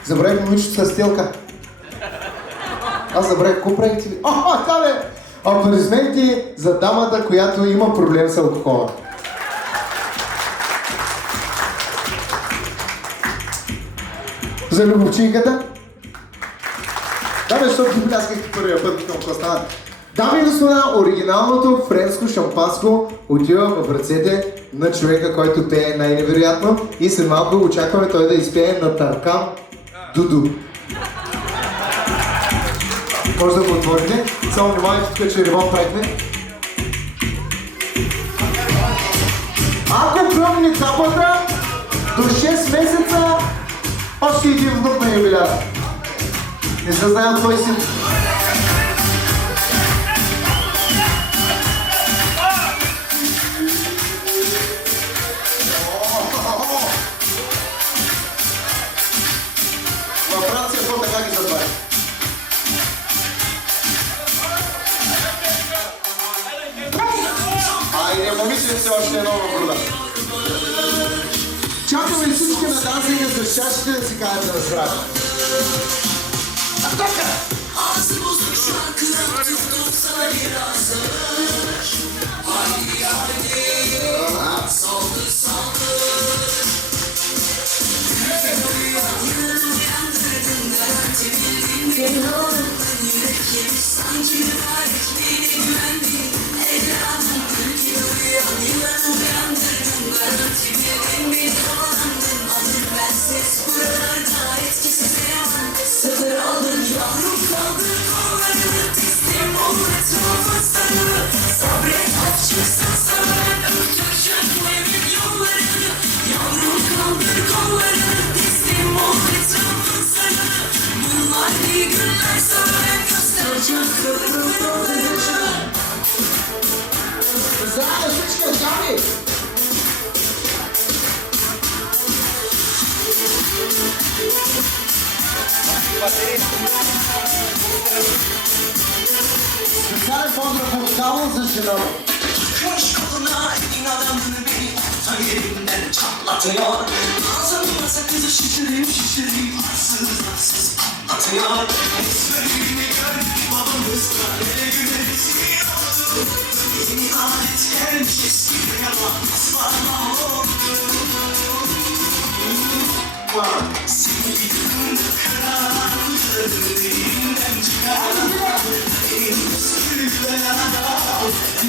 Забравих момичето с телка. Аз забравих какво правите ви. Да бе! Аплодисменти за дамата, която има проблем с алкохола. За любовчинката. Да бе, защото ти пляскахте първия път към Костана. Дами и господа, оригиналното френско шампанско отива в ръцете на човека, който пее най-невероятно и след малко очакваме той да изпее на Таркан Дуду. Може да го отворите. Само внимавайте тук, че ремонт правихме. Ако помни капата, до 6 месеца още един внук на юбиляр. Не се знаят твой си. Във Франция какво така ги затваря? Айде, момиченце, още едно в груда. Чакаме всички на дансинга с чашите да си кажат да разбравят. Атака! Ağzı bozuk şarkılar tuttum sana biraz ağır. Haydi haydi saldır saldır. Uyandırdın garanti bildin beni oğlum. Yürek yemiş sanki mübarek beni güvendin. Evladım gül gibi uyan uyandırdın garanti bildin beni dolandın. Adım bensiz buralarda etkisiz yalan. Sıfır aldın yavrum kaldır kollarını. Teslim ol etrafa sarılı. Sabret aç çıksın sana ben öldüreceğim bu evin yollarını. Yavrum kaldır kollarını. Teslim ol etrafa sarılı. Bunlar iyi günler sana ben göstereceğim kıvrımlarını. Заедно всички отгами! Специален поздрав от Кало за жена. Koş koluna elin adamını beni orta yerinden çatlatıyor. Ağzımda sakızı şişireyim şişireyim arsız arsız patlatıyor. Esmerliğini gördük babamızda ele güne resmi oldu. Yeni adet gelmiş eski ama aslanma oldu. Sevgilim karanlığı elimden çıkar. Elim üstüne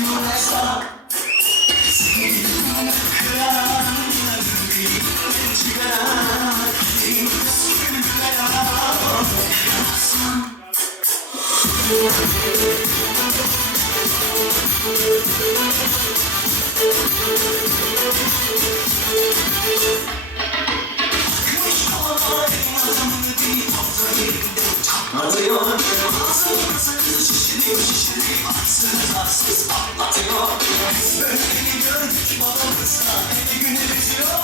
yollarsa. Sevgilim karanlığı elimden çıkar. Elim üstüne yollarsa. Atıyor, ağzımda sakızı şişireyim şişireyim arsız arsız patlatıyor. Beni gördük babamızda eli güne bitiyor.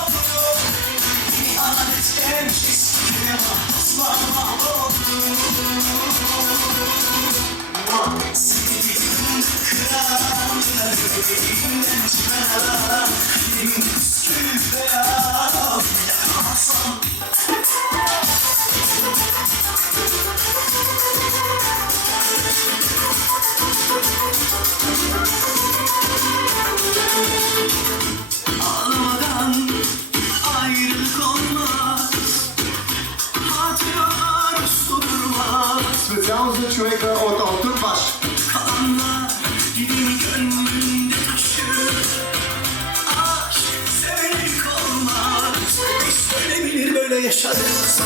Yeni adet gelmiş eski ama aslanma oldu. Sevdiğim kıranları elimden çıkar. Elim üstüne yakamazsam. Ağlamadan ayrılık olmaz. Hatıralar sorulmaz. Специално за човека от Алтурбаш. Kalanlar gidin gönlümde taşır. Aşk sevenek olmaz. Biz söylebilir böyle yaşarız.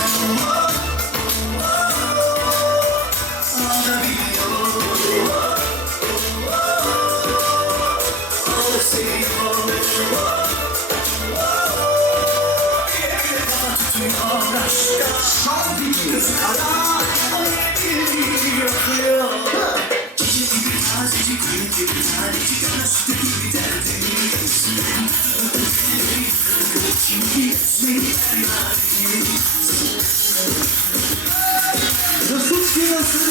За всички на 17!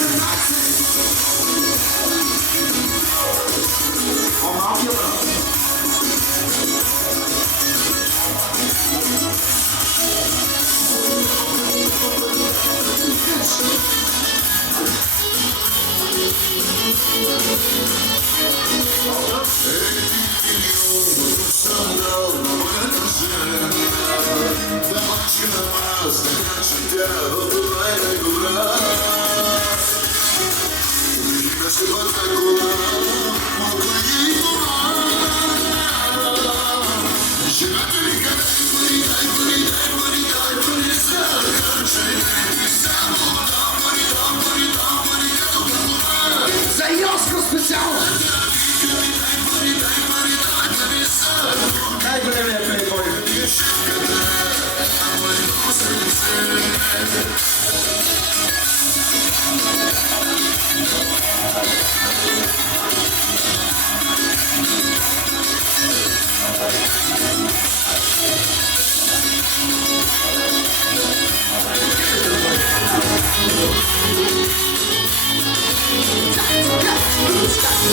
Отдувай най-добра. Година ще бъде кола, малко и това. Жената ми къде пари, дай пари, дай пари, дай пари за харче. И само дам пари, дам пари, дам пари, като това. За Йоско специално! Дай пари, дай пари, дай пари за Най-големия плейбой.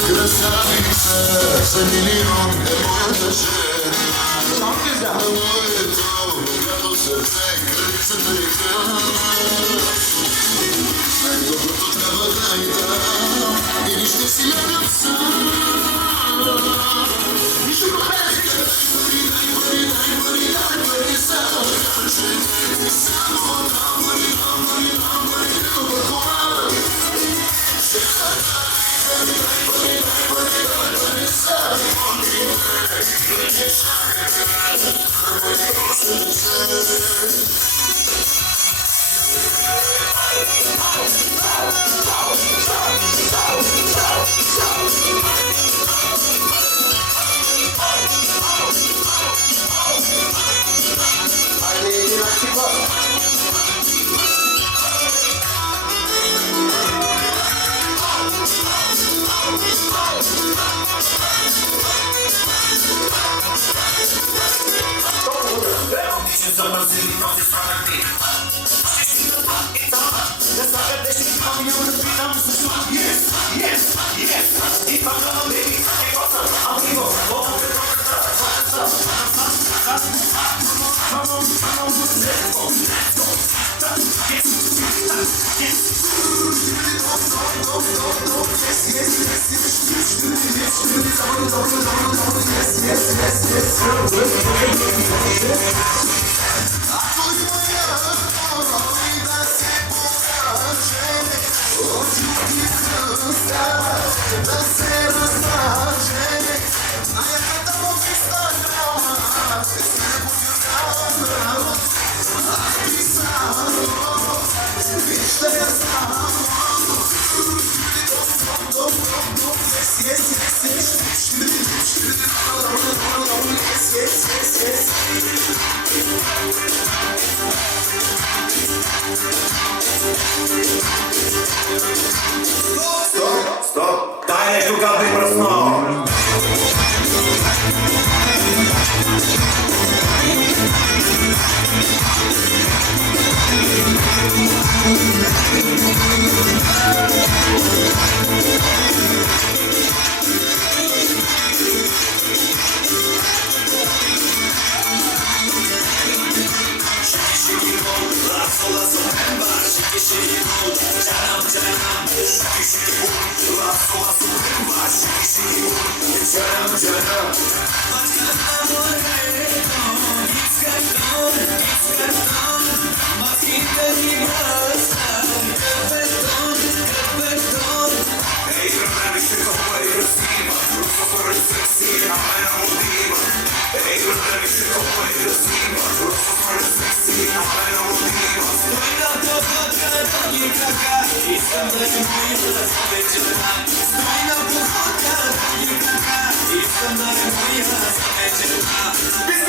Красавица за милион е моята жена. На моето богато сърце кръцата е храна. Най-доброто трябва да й дам и нищо си лягам сам. Нищо добре! Дай пари, дай пари, дай пари за харче. И само дам пари, дам пари, дам пари, като върхова. Стоп! Дай нещо капи пръсно! Biz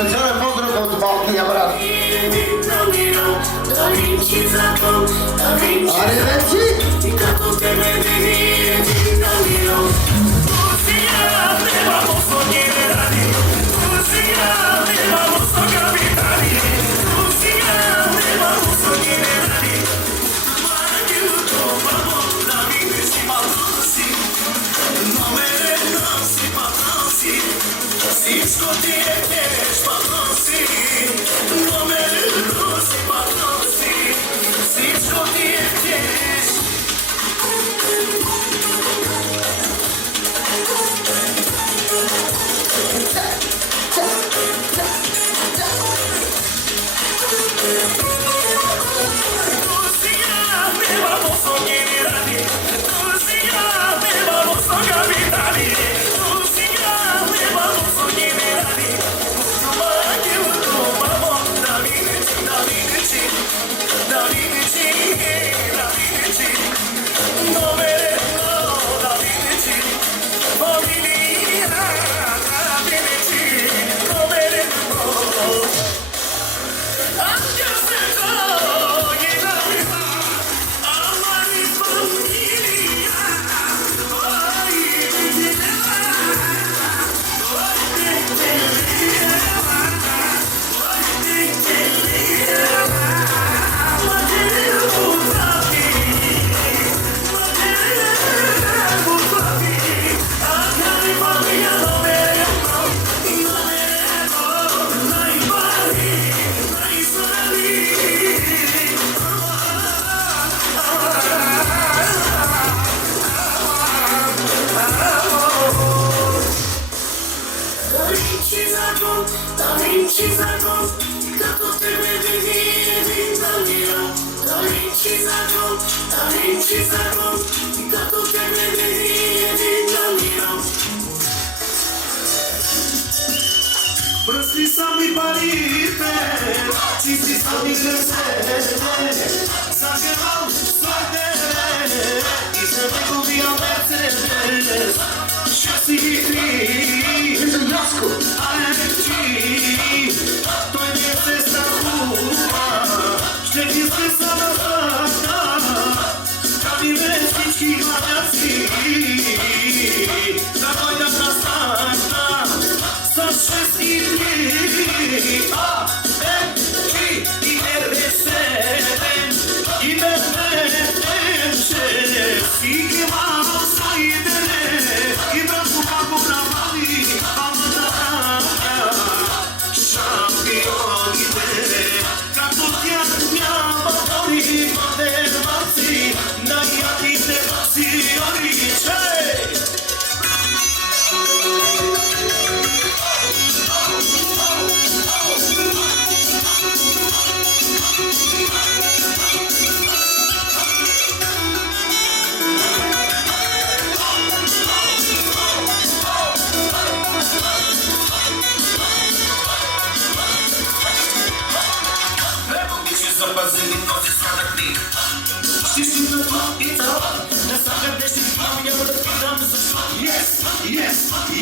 Специален поздрав от Балтия, брат! Всичко ти е теш, патроси, номер руси, патроси, всичко ти е теш. Rusija, nema mocno njeni radi, Rusija, nema mocno ga vitali. ci zagot, като тебе винаги един намирам. Дали ci zagot, като тебе винаги един намирам. Пръсти са ми парите, чисти са ми ръцете, зажевам своите и се неговия Мерцедес. Ще си хитри, АМГ, той не се страхува, ще ги стеса на факта, ками ме всички маняци, да дойдат на стачка, с 6 и 3, АМГ и РБ7, и ББ6, всички мамам своите и братко пако правали, шампионите, като тях няма бори, модермаци, на ядите сиори, чей! Запазили този сладък миг. Ще си на това и това. Не са къдешни плани, няма да питам защо. Yes, yes,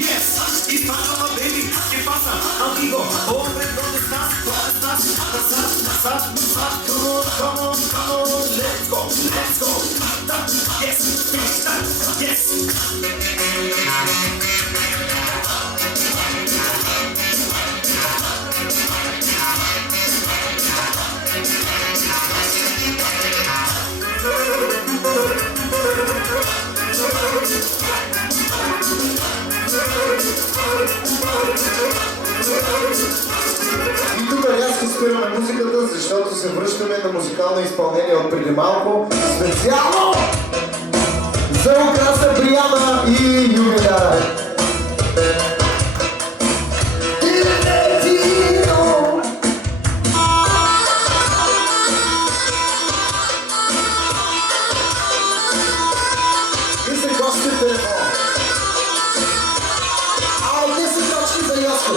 yes. И става, бейби, que pasa, amigo? Hombre, ¿dónde estás? ¿Dónde estás? Назад, назад, назад. Come on, come on, come on. Let's go, let's go. Yes, yes. И тук рязко спираме музиката, защото се връщаме на музикално изпълнение от преди малко. Специално за Украса, Брияна и Юбиляра. И се гостите. Ай, 10 точки за Йоско.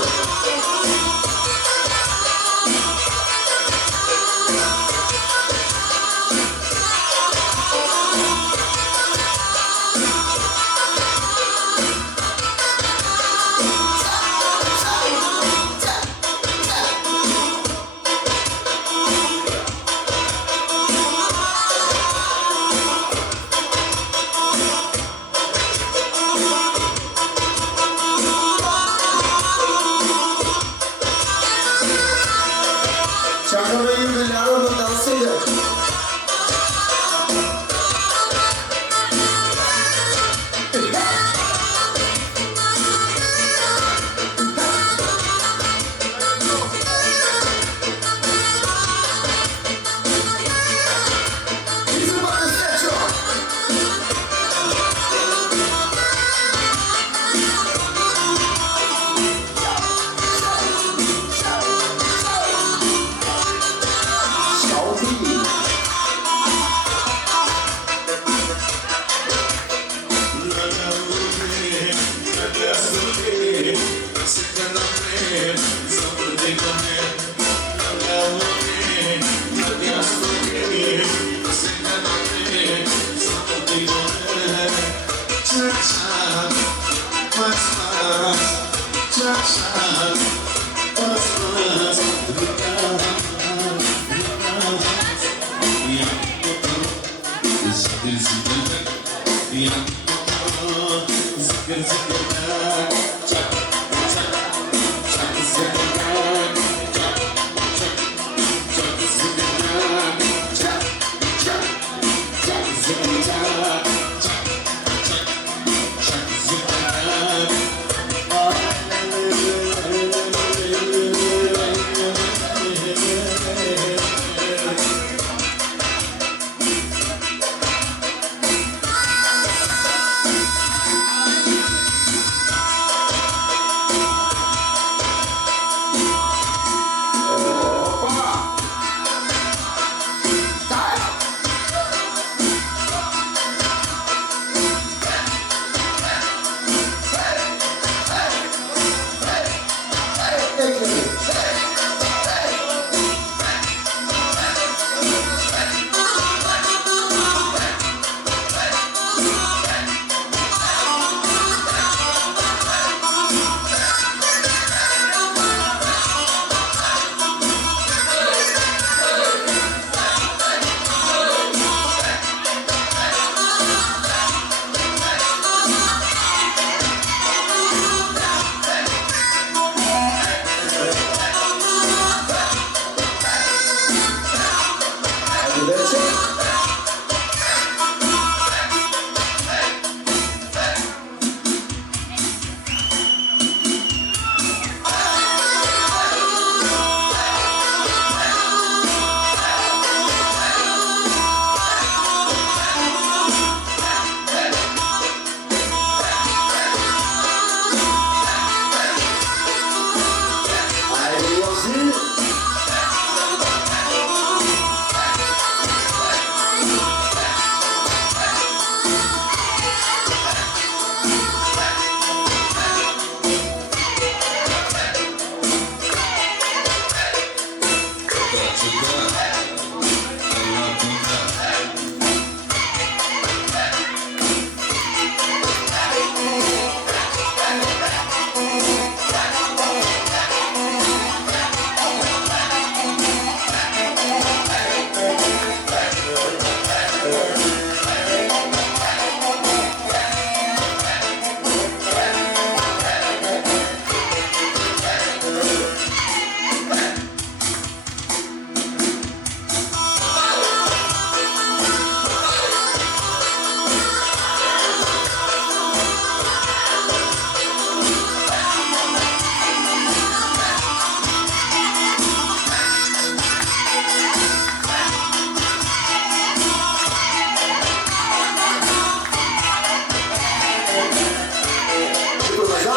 Чакаме Юбиляра да танцира.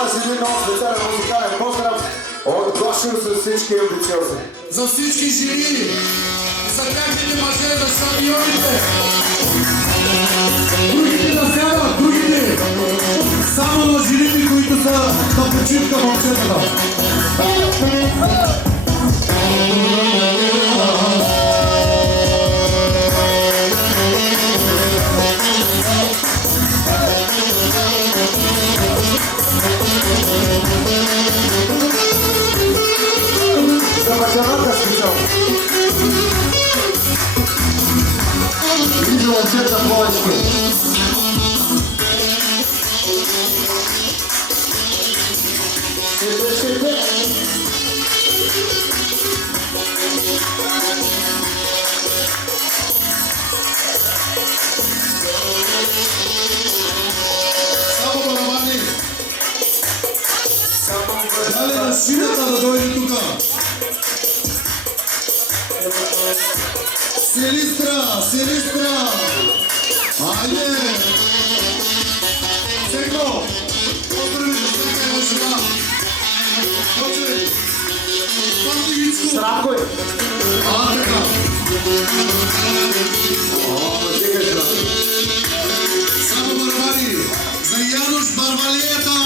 с един нов специален музикален поздрав от Гошо за всички амбициозни. За всички жени, за техните мъже, за шампионите. Другите да сядат, другите. Само на жените, които са на почивка момчетата. За бачаната специално. И момчета повече. Само барабани. Дали на шината да дойде тука. Селистра, Селистра. Айде. Секо. Поздрави за всяка една жена. Почвай. Пардигичко. Здравко е. Така. Чекай, здравко. Само барабани. За Януш Барбалета.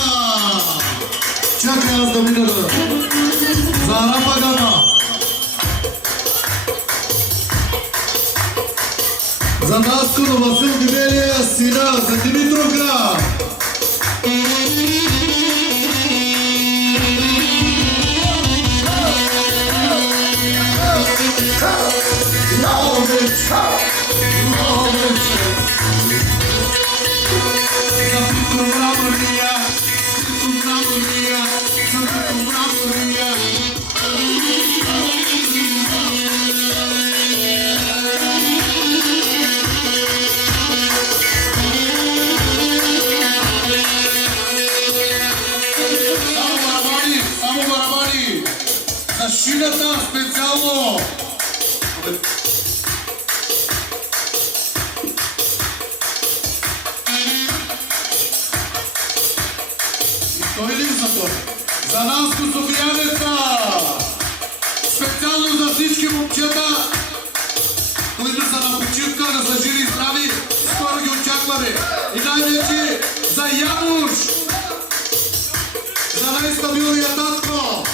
Чакай аз да мина да. За Арапагана. За Наско на Васил Гибелия, сина, за Димитровград. Само барабани! За шината специално! И той ли за това? За Наско Софиянеца! Специално за всички момчета, които са на почивка, да са живи и здрави, скоро ги очакваме. И най-вече за Януш! За най-стабилния татко!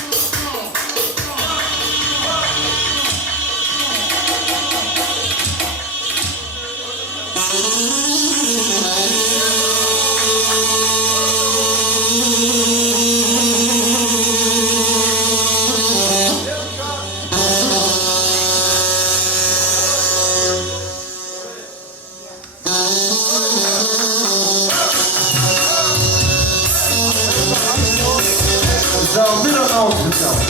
За Алмира много специално.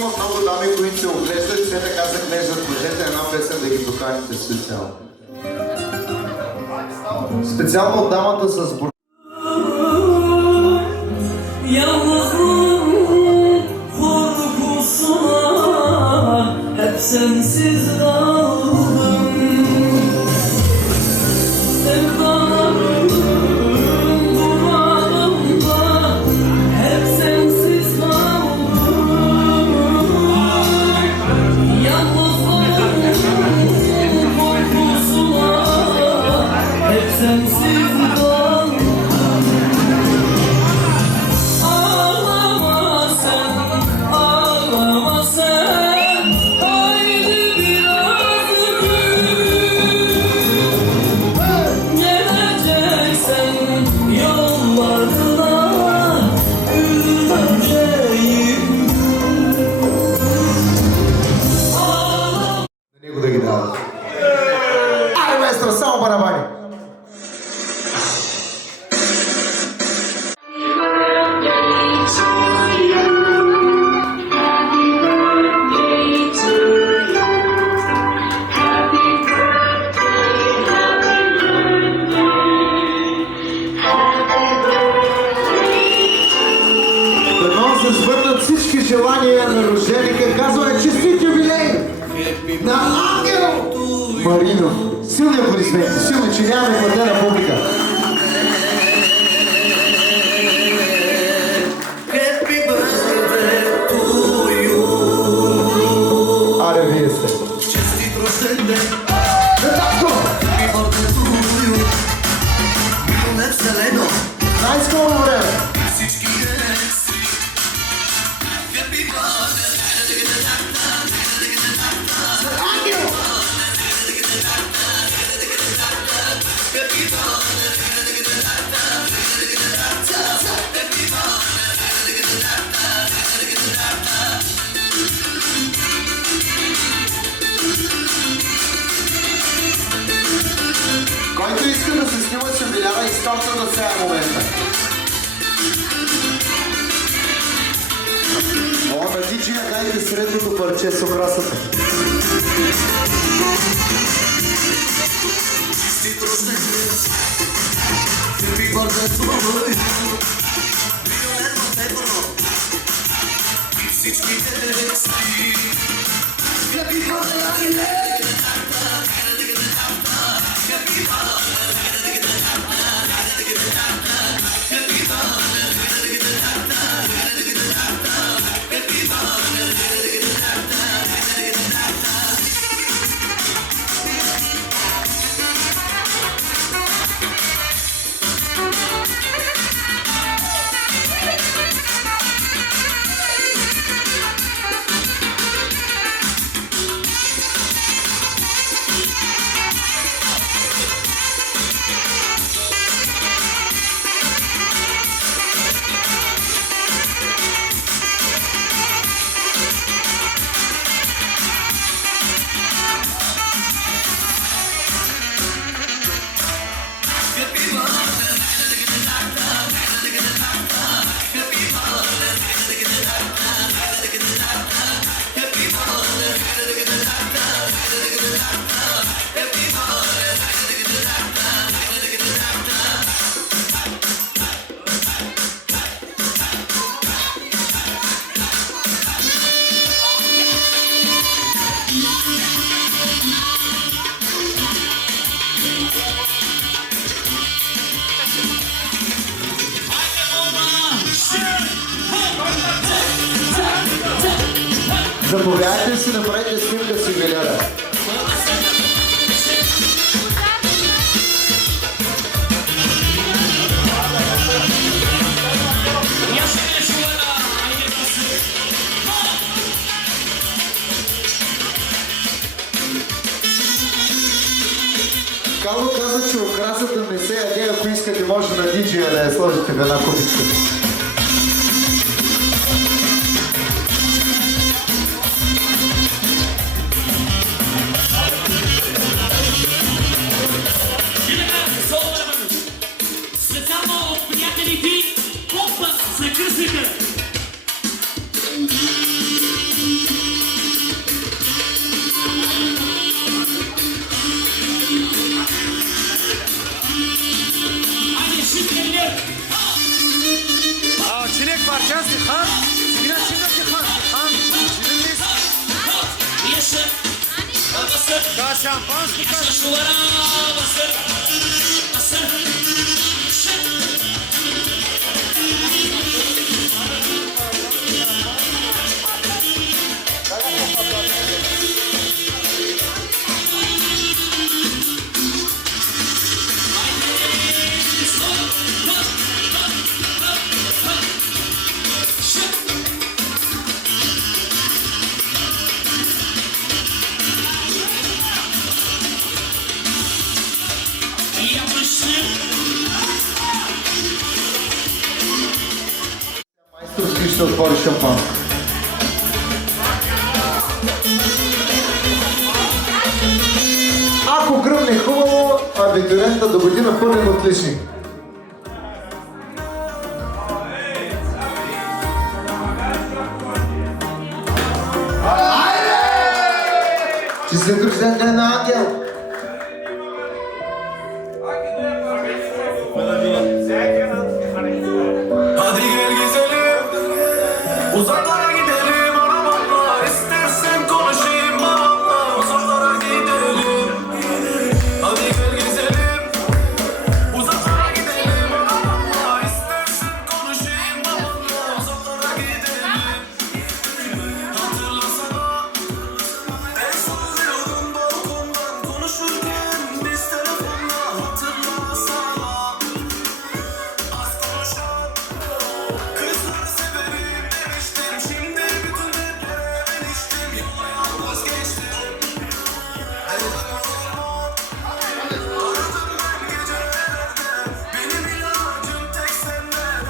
има много дами, които се оглеждат и все така заглеждат мъжете една песен да ги доканите специално. Специално от дамата с бор... Yalnızlığın korkusuna hep sensiz kaldım. Sevdalarım duvarımda hep sensiz kaldım. Yalnızlığın korkusuna hep sensiz kaldım. Ağlama sen, haydi biraz gül. Geleceksen yollarına gül böceğim. На него да ги дава. Айде, маестро, само барабани! Дано се свърнат всички желания на рожденика. Казваме честит юбилей на Ангел Маринов. Силни аплодисменти, силни, че нямаме платена публика. Happy birthday to you. Аре, вие сте. Честит рожден ден. Татко! Happy birthday to you. Милоне вселено. Най-скоро време. Всички екси. Happy birthday. Ангел! Който иска да се снима с юбиляра, източва да сега е момента. О, на диджия, дайте средното парче с украсата. Честит рожден ден. Happy birthday to you. Милионер в Петро. И всички екси. Happy birthday. Заповядайте си, направете снимка с юбиляра. Кално каза, че украсата не се яде, ако искате може на диджия да я сложите в една купичка. Специално от приятелите Компас за кръстника. bastır. Daha şampanz mı kaldı? Şu duvara bastır. Bastır. Майсторски ще отвори шампанско. Ако гръмне хубаво, абитуриента до година пълен отличник. Честит рожден ден на Ангел! Hadi gel gezelim, uzaklara gidelim arabanla. İstersen konuşayım babamla, uzaklara gidelim. Hadi gel gezelim, uzaklara gidelim arabanla. İstersen konuşayım babamla, uzaklara gidelim. Hatırlasana, en son diyordum balkondan konuşurken biz telefonla. Hatırlasana, az konuşan kızları severim demiştim. Şimdi bütün dertlere ben içtim. Yalan vazgeçtim. Elden olmam. Aradım ben gecelerde. Benim ilacım tek senden.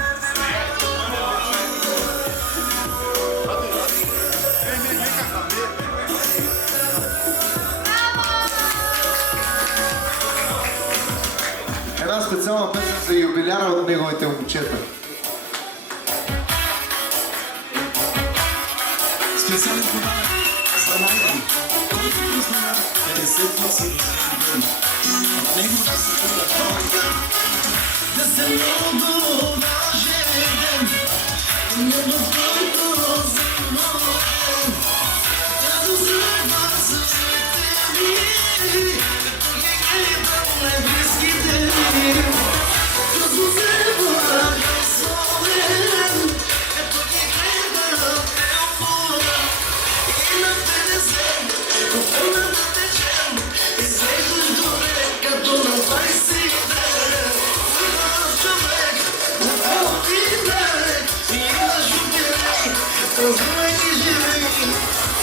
Една специална песен за юбиляра от неговите момчета. Специален подарък за Найден, който пусна 50% ден. От него да се подготвя, да се много важен, много който замолен, да дозрава същите ми, като ги гледам най-близките ми, да дозрава безсолен, като ги гледам неумора и на 50, купена да течем, изглеждаш добре, като на 20 ден. Човек, на твои век, и имаш юбилей, празнувай и живей.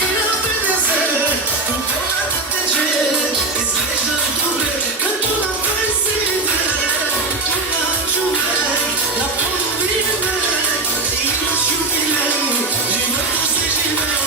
И на 50, купена да течем, изглеждаш добре, като на 20 ден. Това човек, на твои век, и имаш юбилей, живето си живей.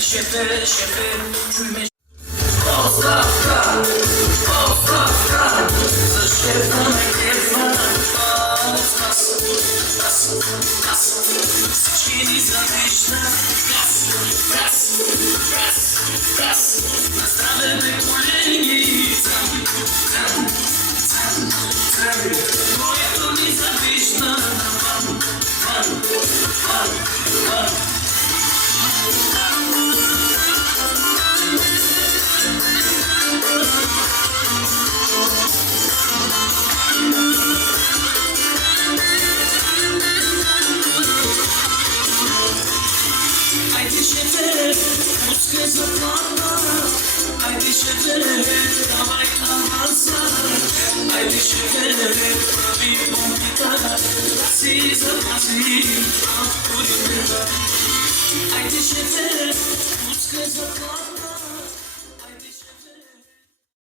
Şefe, külme Haydi şefe, muske zamanla. Haydi şefe, davay avansa. Haydi şefe, bir bombita. Siz amazim, Haydi şefe, muske zamanla.